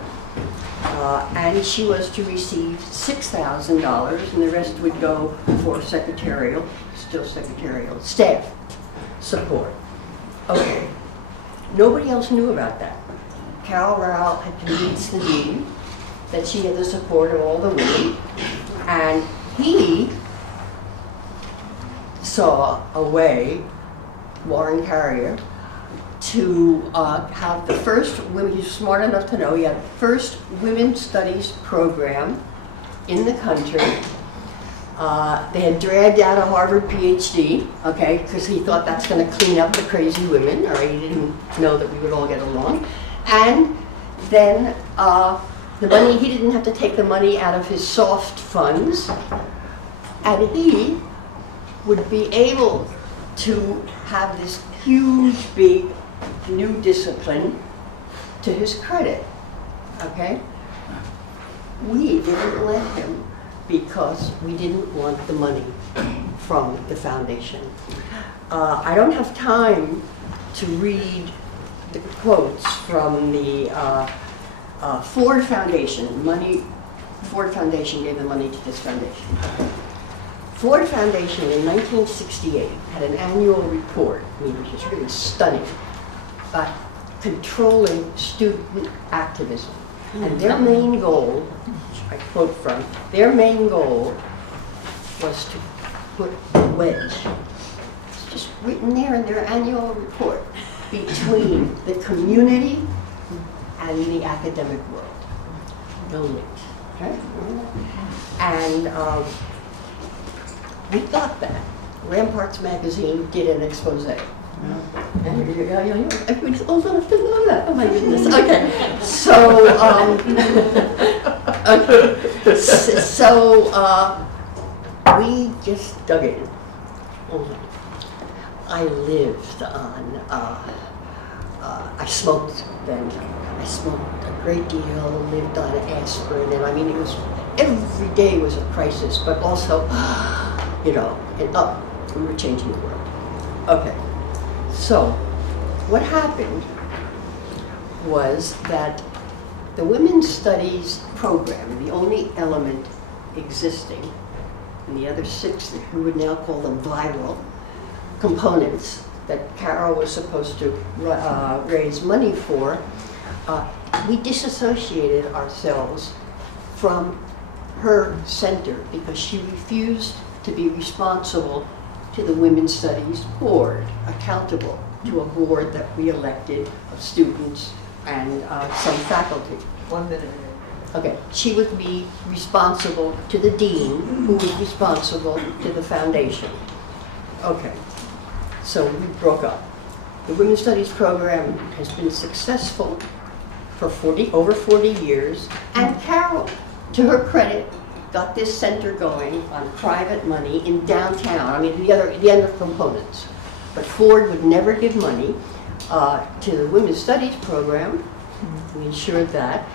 and she was to receive $6,000, and the rest would go for secretarial staff support. Okay, nobody else knew about that. Carol Rowell had convinced the dean that she had the support of all the women, and he saw a way, Warren Carrier, to have the first women, he's smart enough to know, he had the first women's studies program in the country. They had dragged out a Harvard PhD, okay, because he thought that's going to clean up the crazy women, or he didn't know that we would all get along. And then the money, he didn't have to take the money out of his soft funds, and he would be able to have this huge, big, new discipline to his credit, okay? We didn't let him because we didn't want the money from the foundation. I don't have time to read the quotes from the Ford Foundation. Ford Foundation gave the money to this foundation. Ford Foundation in 1968 had an annual report, which is really stunning, about controlling student activism. And their main goal, which I quote from, their main goal was to put a wedge, it's just written there in their annual report, between the community and the academic world. No link. Okay? And we got that. Ramparts magazine did an expose. Everybody's old enough to know that. Oh my goodness. Okay. So, we just dug in. I lived on, I smoked then. I smoked a great deal, lived on aspirin, and I mean, it was, every day was a crisis, but also, you know, we were changing the world. Okay. So, what happened was that the Women's Studies program, the only element existing and the other 6 that we would now call them viral components that Carol was supposed to raise money for, we disassociated ourselves from her center because she refused to be responsible to the Women's Studies Board, accountable to a board that we elected of students and some faculty. 1 minute. Okay, she would be responsible to the dean, who was responsible to the foundation. Okay, so we broke up. The Women's Studies program has been successful for over 40 years, and Carol, to her credit, got this center going on private money in downtown. I mean, the other components. But Ford would never give money to the Women's Studies program. We ensured that.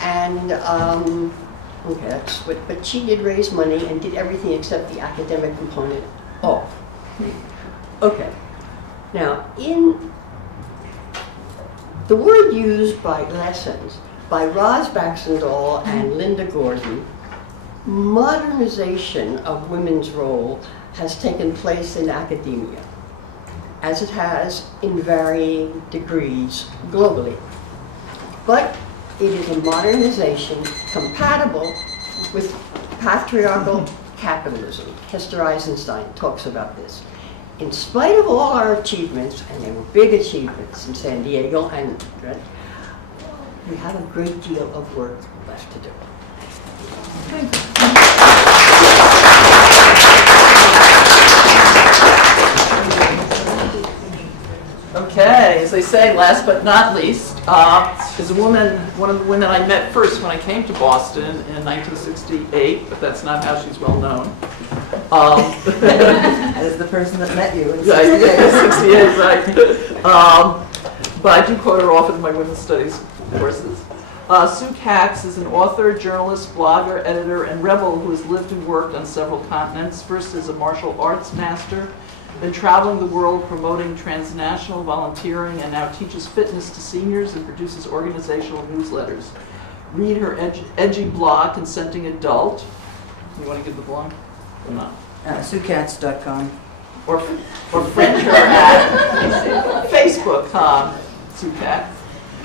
And, okay, that's what, but she did raise money and did everything except the academic component off. Okay. Now, in the word used by lessons by Roz Baxendall and Linda Gordon, modernization of women's role has taken place in academia, as it has in varying degrees globally. But it is a modernization compatible with patriarchal capitalism. Hester Eisenstein talks about this. In spite of all our achievements, and they were big achievements in San Diego, and we have a great deal of work left to do. Okay, as they say, last but not least, is a woman, one of the women I met first when I came to Boston in 1968, but that's not how she's well known. As the person that met you in Yeah, 68. 68, right. But I do quote her often in my women's studies courses. Sue Katz is an author, journalist, blogger, editor, and rebel who has lived and worked on several continents, first as a martial arts master, then traveling the world promoting transnational volunteering, and now teaches fitness to seniors and produces organizational newsletters. Read her edgy blog, Consenting Adult. You want to give the blog or not? SueKatz.com. Or friend her at Facebook, Sue Katz.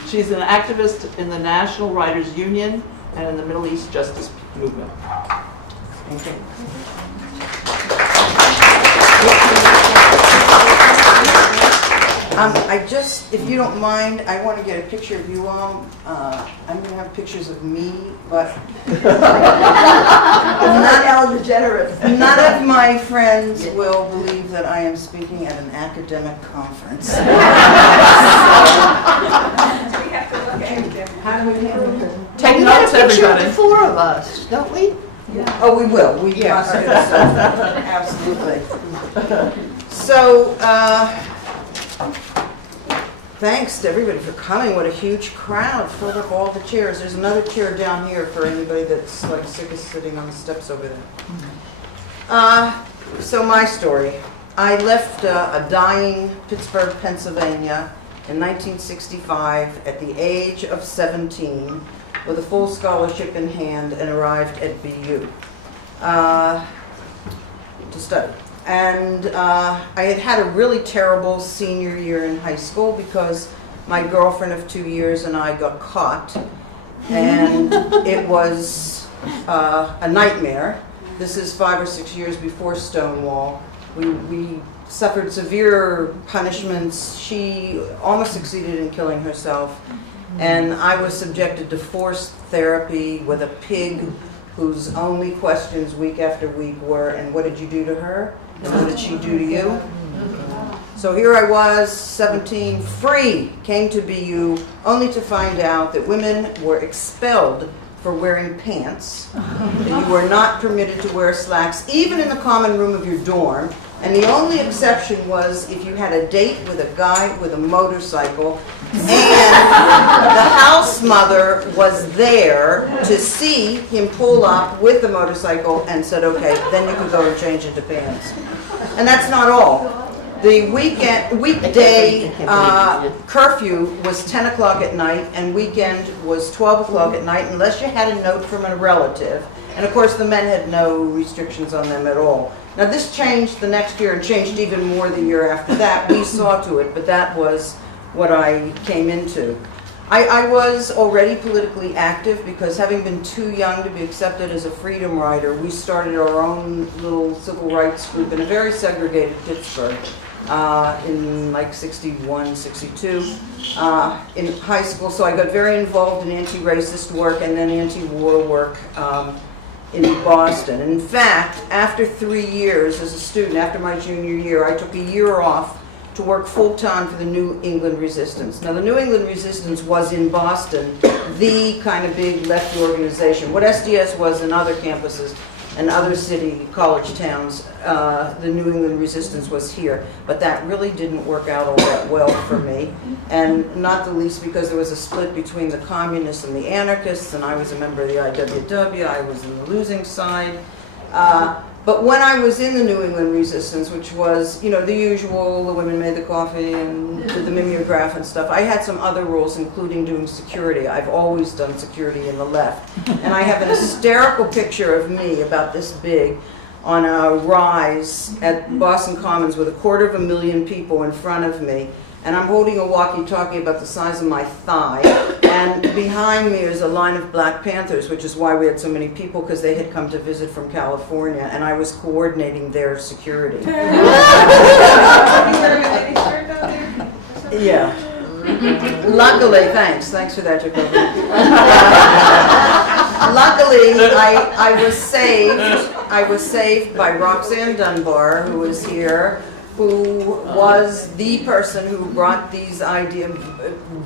She's an activist in the National Writers Union and in the Middle East Justice Movement. Thank you. I just, if you don't mind, I want to get a picture of you all. I'm going to have pictures of me, but not Ellen DeGeneres. None of my friends will believe that I am speaking at an academic conference. Take We notes, got a picture of everybody. the 4 of us, don't we? Oh, we will. We must do so. Absolutely. So, thanks to everybody for coming. What a huge crowd. Filled up all the chairs. There's another chair down here for anybody that's like sick of sitting on the steps over there. So my story. I left a dying Pittsburgh, Pennsylvania in 1965 at the age of 17 with a full scholarship in hand and arrived at BU to study. And I had had a really terrible senior year in high school because my girlfriend of 2 years and I got caught, and it was a nightmare. This is 5 or 6 years before Stonewall. We suffered severe punishments. She almost succeeded in killing herself, and I was subjected to forced therapy with a pig whose only questions week after week were, and what did you do to her? And what did she do to you? So here I was, 17, free, came to BU, only to find out that women were expelled for wearing pants, that you were not permitted to wear slacks, even in the common room of your dorm. And the only exception was if you had a date with a guy with a motorcycle, and the house mother was there to see him pull up with the motorcycle and said, okay, then you can go and change into pants. And that's not all. The weekday curfew was 10 o'clock at night, and weekend was 12 o'clock at night, unless you had a note from a relative. And of course, the men had no restrictions on them at all. Now this changed the next year and changed even more the year after that. We saw to it, but that was what I came into. I was already politically active because having been too young to be accepted as a freedom rider, we started our own little civil rights group in a very segregated Pittsburgh in like 61, 62 in high school. So I got very involved in anti-racist work and then anti-war work in Boston. And in fact, after 3 years as a student, after my junior year, I took a year off to work full-time for the New England Resistance. Now, the New England Resistance was in Boston, the kind of big left organization. What SDS was in other campuses and other city college towns, the New England Resistance was here. But that really didn't work out all that well for me, and not the least because there was a split between the communists and the anarchists, and I was a member of the IWW. I was in the losing side. But when I was in the New England Resistance, which was, you know, the usual, the women made the coffee and did the mimeograph and stuff, I had some other roles, including doing security. I've always done security in the left. And I have an hysterical picture of me about this big on a rise at Boston Commons with 250,000 people in front of me. And I'm holding a walkie-talkie about the size of my thigh. And behind me is a line of Black Panthers, which is why we had so many people, because they had come to visit from California, and I was coordinating their security. Yeah. Luckily, thanks for that, Jacoby. Luckily, I was saved by Roxanne Dunbar, who was here, who was the person who brought these ideas,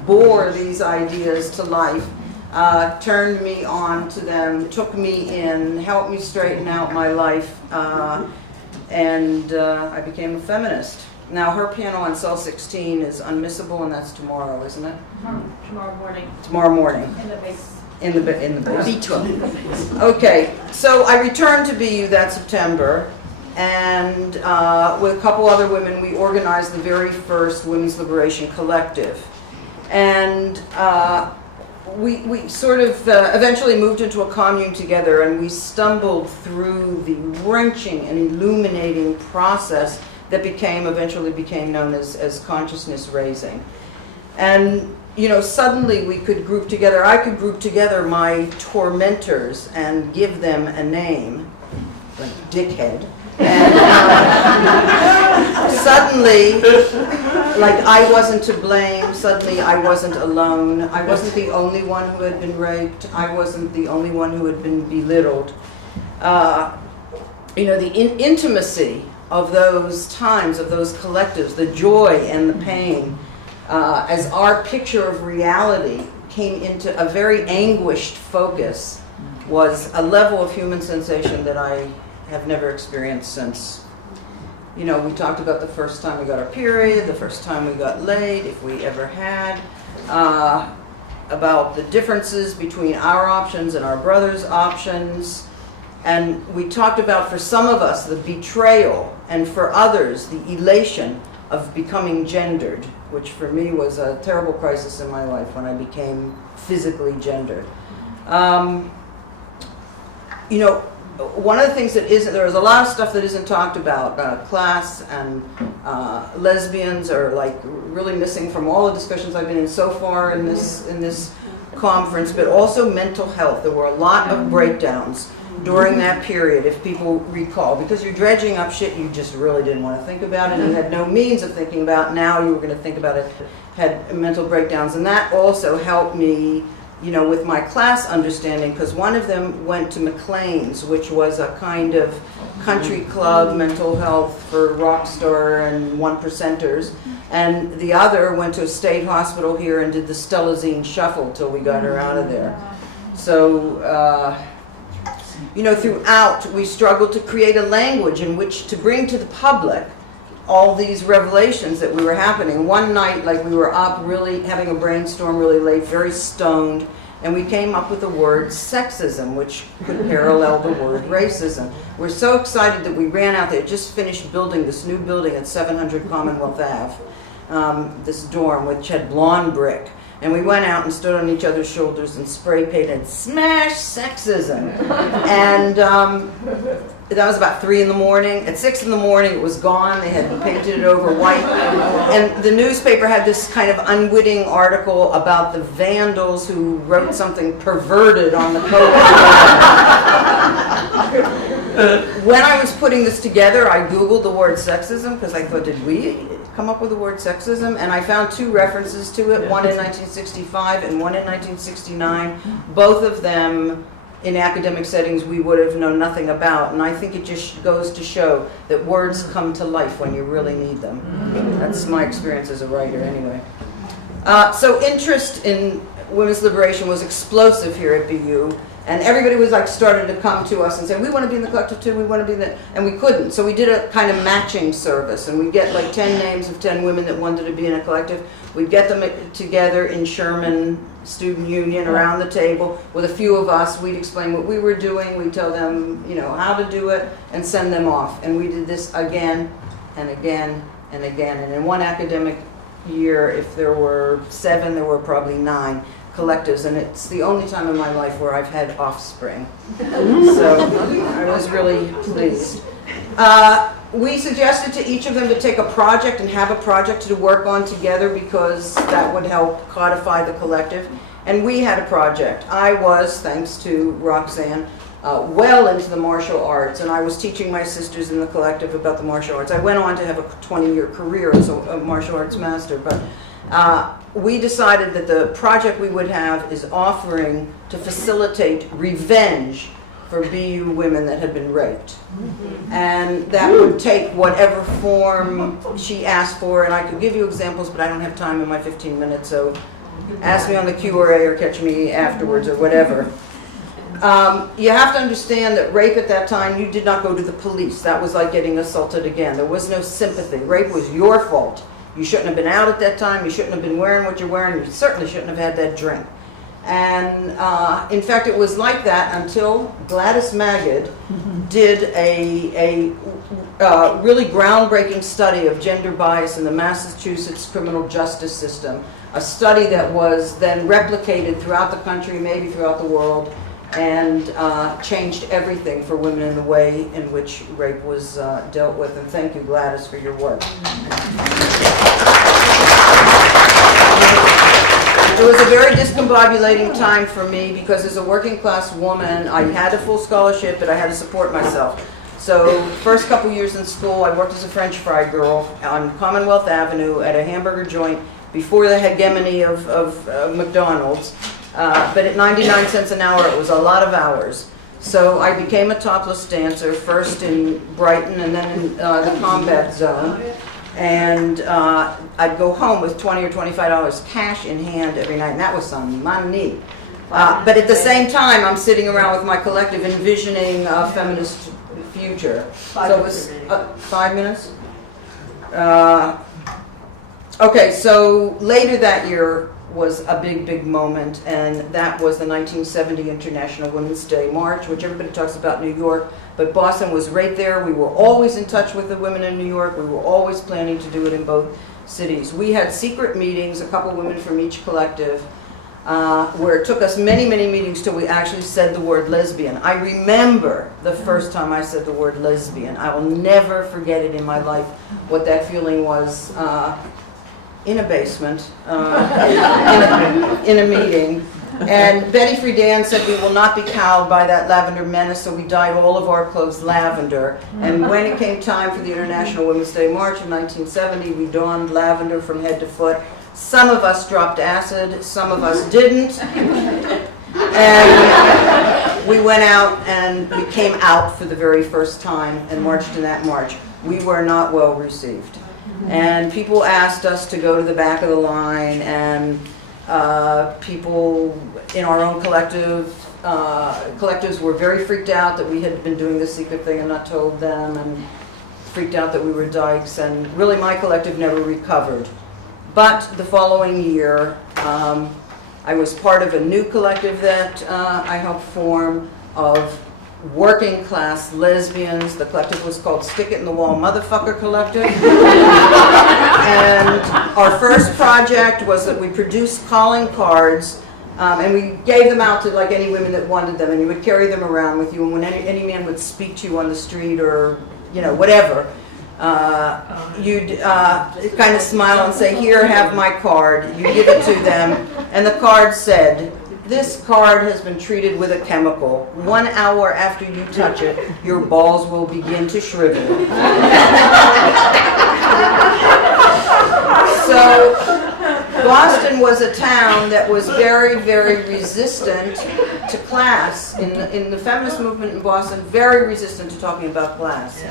bore these ideas to life, turned me on to them, took me in, helped me straighten out my life, and I became a feminist. Now, her panel on Cell 16 is unmissable, and that's tomorrow, isn't it? Tomorrow morning Tomorrow morning. in the base. In the base. Okay, so I returned to BU that September. And with a couple other women, we organized the very first Women's Liberation Collective. And we sort of eventually moved into a commune together, and we stumbled through the wrenching and illuminating process that eventually became known as consciousness raising. And you know, suddenly we could group together, I could group together my tormentors and give them a name, like Dickhead. And suddenly, like I wasn't to blame, suddenly I wasn't alone. I wasn't the only one who had been raped. I wasn't the only one who had been belittled. You know, the intimacy of those times, of those collectives, the joy and the pain, as our picture of reality came into a very anguished focus, was a level of human sensation that I have never experienced since. You know, we talked about the first time we got our period, the first time we got laid, if we ever had, about the differences between our options and our brother's options. And we talked about, for some of us, the betrayal, and for others, the elation of becoming gendered, which for me was a terrible crisis in my life when I became physically gendered. You know, one of the things that isn't, there's a lot of stuff that isn't talked about. Class and lesbians are like really missing from all the discussions I've been in so far in this conference, but also mental health. There were a lot of breakdowns during that period, if people recall, because you're dredging up shit you just really didn't want to think about and you had no means of thinking about. Now you were going to think about it, had mental breakdowns, and that also helped me, you know, with my class understanding, because one of them went to McLean's, which was a kind of country club mental health for rock star and one percenters, and the other went to a state hospital here and did the Stelazine shuffle till we got her out of there. So, you know, throughout we struggled to create a language in which to bring to the public all these revelations that we were happening. One night, like, we were up really having a brainstorm really late, very stoned, and we came up with the word sexism, which could parallel the word racism. We're so excited that we ran out there, just finished building this new building at 700 Commonwealth Ave. this dorm, which had blonde brick. And we went out and stood on each other's shoulders and spray painted "Smash Sexism." And that was about 3 in the morning. At 6 in the morning, it was gone. They had painted it over white. And the newspaper had this kind of unwitting article about the vandals who wrote something perverted on the coat. When I was putting this together, I Googled the word sexism because I thought, did we come up with the word sexism? And I found 2 references to it, one in 1965 and one in 1969. Both of them in academic settings we would have known nothing about. And I think it just goes to show that words come to life when you really need them. That's my experience as a writer anyway. So interest in women's liberation was explosive here at BU. And everybody was like started to come to us and say, we want to be in the collective too, we want to be in the, and we couldn't. So we did a kind of matching service, and we'd get like 10 names of 10 women that wanted to be in a collective. We'd get them together in Sherman Student Union around the table with a few of us. We'd explain what we were doing, we'd tell them, you know, how to do it, and send them off. And we did this again and again and again. And in one academic year, if there were 7, there were probably 9 collectives, and it's the only time in my life where I've had offspring. So I was really pleased. We suggested to each of them to take a project and have a project to work on together because that would help codify the collective. And we had a project. I was, thanks to Roxanne, well into the martial arts, and I was teaching my sisters in the collective about the martial arts. I went on to have a 20-year career as a martial arts master, but we decided that the project we would have is offering to facilitate revenge for BU women that had been raped. And that would take whatever form she asked for, and I could give you examples, but I don't have time in my 15 minutes, so ask me on the QRA or catch me afterwards or whatever. You have to understand that rape at that time, you did not go to the police. That was like getting assaulted again. There was no sympathy. Rape was your fault. You shouldn't have been out at that time. You shouldn't have been wearing what you're wearing. You certainly shouldn't have had that drink. And in fact, it was like that until Gladys Magid did a really groundbreaking study of gender bias in the Massachusetts criminal justice system, a study that was then replicated throughout the country, maybe throughout the world, and changed everything for women in the way in which rape was dealt with. And thank you, Gladys, for your work. It was a very discombobulating time for me because as a working class woman, I had a full scholarship, but I had to support myself. So first couple years in school, I worked as a French fry girl on Commonwealth Avenue at a hamburger joint before the hegemony of McDonald's. But at 99 cents an hour, it was a lot of hours. So I became a topless dancer, first in Brighton and then in the combat zone. And I'd go home with $20 or $25 cash in hand every night, and that was some money. But at the same time, I'm sitting around with my collective envisioning a feminist future. So it was 5 minutes? Okay, so later that year was a big, big moment, and that was the 1970 International Women's Day March, which everybody talks about New York, but Boston was right there. We were always in touch with the women in New York. We were always planning to do it in both cities. We had secret meetings, a couple women from each collective, where it took us many, many meetings till we actually said the word lesbian. I remember the first time I said the word lesbian. I will never forget it in my life, what that feeling was. In a basement, in a meeting. And Betty Friedan said we will not be cowed by that lavender menace, so we dyed all of our clothes lavender. And when it came time for the International Women's Day March in 1970, we donned lavender from head to foot. Some of us dropped acid, some of us didn't. And we went out and we came out for the very first time and marched in that march. We were not well received. And people asked us to go to the back of the line, and people in our own collectives were very freaked out that we had been doing this secret thing and not told them, and freaked out that we were dykes, and really my collective never recovered. But the following year, I was part of a new collective that I helped form of working class lesbians. The collective was called Stick It in the Wall Motherfucker Collective. And our first project was that we produced calling cards, and we gave them out to like any women that wanted them, and you would carry them around with you, and when any man would speak to you on the street or, you know, whatever, you'd kind of smile and say, "Here, have my card." You give it to them, and the card said, "This card has been treated with a chemical. 1 hour after you touch it, your balls will begin to shrivel." So Boston was a town that was very, very resistant to class. In the feminist movement in Boston, very resistant to talking about class.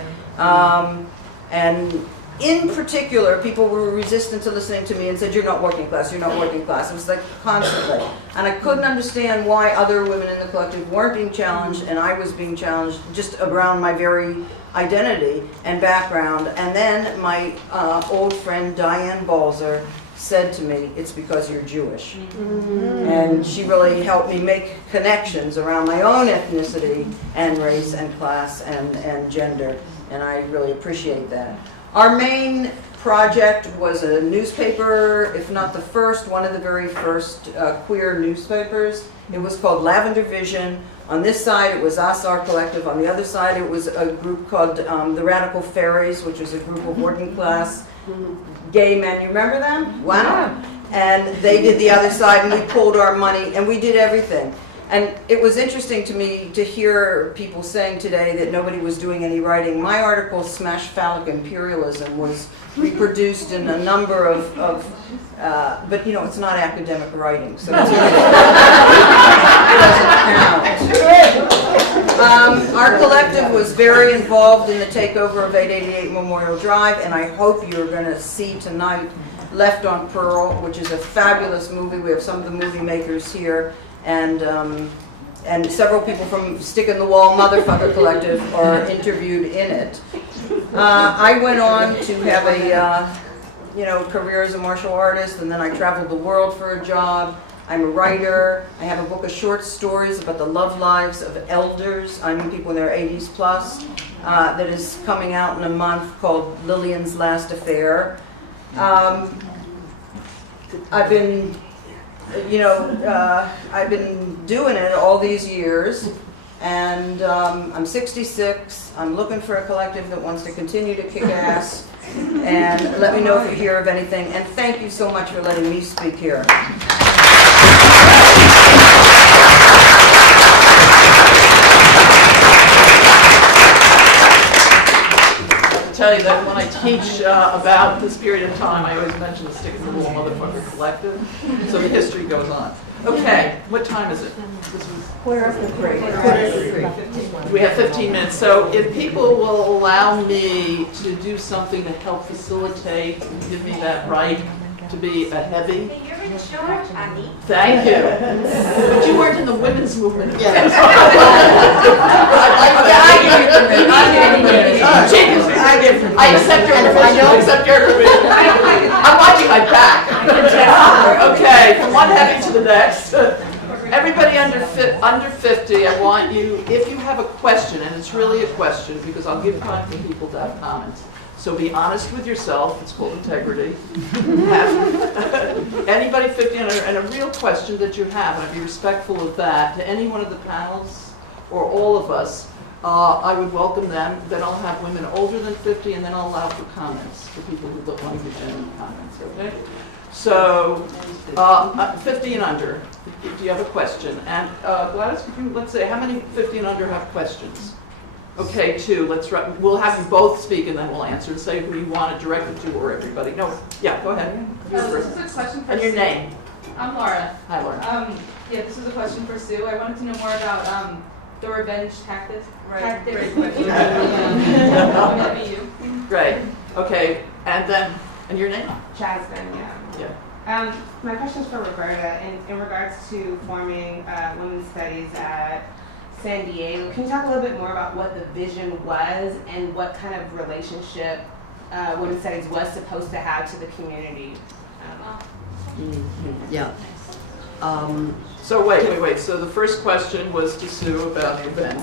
And in particular, people were resistant to listening to me and said, "You're not working class, you're not working class." It was like constantly. And I couldn't understand why other women in the collective weren't being challenged and I was being challenged just around my very identity and background. And then my old friend Diane Balser said to me, "It's because you're Jewish." And she really helped me make connections around my own ethnicity and race and class and gender. And I really appreciate that. Our main project was a newspaper, if not the first, one of the very first queer newspapers. It was called Lavender Vision. On this side, it was us, our collective. On the other side, it was a group called the Radical Fairies, which was a group of working class gay men. You remember them? Wow. And they did the other side, and we pulled our money, and we did everything. And it was interesting to me to hear people saying today that nobody was doing any writing. My article, Smash Phallic Imperialism, was reproduced in a number of but you know, it's not academic writing, so it's it doesn't count. Our collective was very involved in the takeover of 888 Memorial Drive, and I hope you're going to see tonight Left on Pearl, which is a fabulous movie. We have some of the movie makers here. And several people from Stick in the Wall Motherfucker Collective are interviewed in it. I went on to have a career as a martial artist, and then I traveled the world for a job. I'm a writer. I have a book of short stories about the love lives of elders. I mean people in their 80s plus, that is coming out in a month, called Lillian's Last Affair. I've been doing it all these years, and I'm 66. I'm looking for a collective that wants to continue to kick ass, and let me know if you hear of anything, and thank you so much for letting me speak here. Tell you that when I teach about this period of time, I always mention the Stick in the Wall Motherfucker Collective, so the history goes on. Okay, what time is it? Quarter after three. We have 15 minutes, so if people will allow me to do something to help facilitate, give me that right to be a heavy. Thank you. But you weren't in the women's movement. I accept your permission. I accept your permission. I'm watching my back. Okay, from one heavy to the next. Everybody under 50, I want you, if you have a question, and it's really a question, because I'll give time for people to have comments. So be honest with yourself. It's called integrity. Anybody 50 and a real question that you have, and I'd be respectful of that, to any one of the panels or all of us, I would welcome them. Then I'll have women older than 50, and then I'll allow for comments for people who don't want to give genuine comments, okay? So 50 and under, do you have a question? And Gladys, let's say, how many 50 and under have questions? Okay, 2. We'll have you both speak, and then we'll answer and say who you want it directed to, or everybody. No, yeah, go ahead. This is a question for And your Sue. name? I'm Laura. Hi, Laura. Yeah, this is a question for Sue. I wanted to know more about the revenge tactics. Great Great. Okay, and your name? Jasmine, yeah. My question is for Roberta. In regards to forming women's studies at San Diego, can you talk a little bit more about what the vision was and what kind of relationship women's studies was supposed to have to the community? Yeah. So wait. So the first question was to Sue about the event.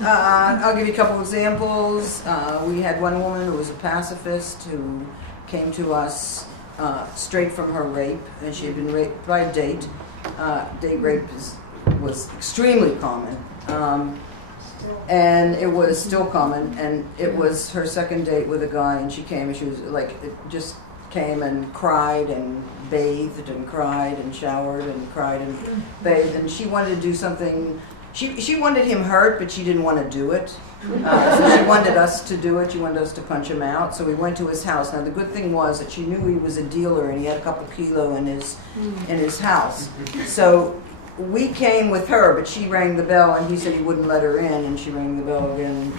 I'll give you a couple examples. We had one woman who was a pacifist who came to us straight from her rape, and she had been raped by a date. Date rape was extremely common. And it was still common, and it was her second date with a guy, and she came and she was like, it just came and cried and bathed and cried and showered and cried and bathed, and she wanted to do something. She wanted him hurt, but she didn't want to do it. So she wanted us to do it. She wanted us to punch him out. So we went to his house. Now the good thing was that she knew he was a dealer and he had a couple kilo in his house. So we came with her, but she rang the bell and he said he wouldn't let her in, and she rang the bell again and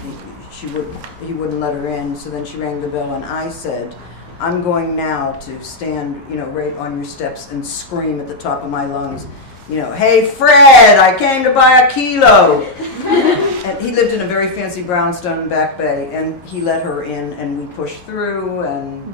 he wouldn't let her in. So then she rang the bell and I said, I'm going now to stand, right on your steps and scream at the top of my lungs, hey Fred, I came to buy a kilo. And he lived in a very fancy brownstone in Back Bay, and he let her in and we pushed through, and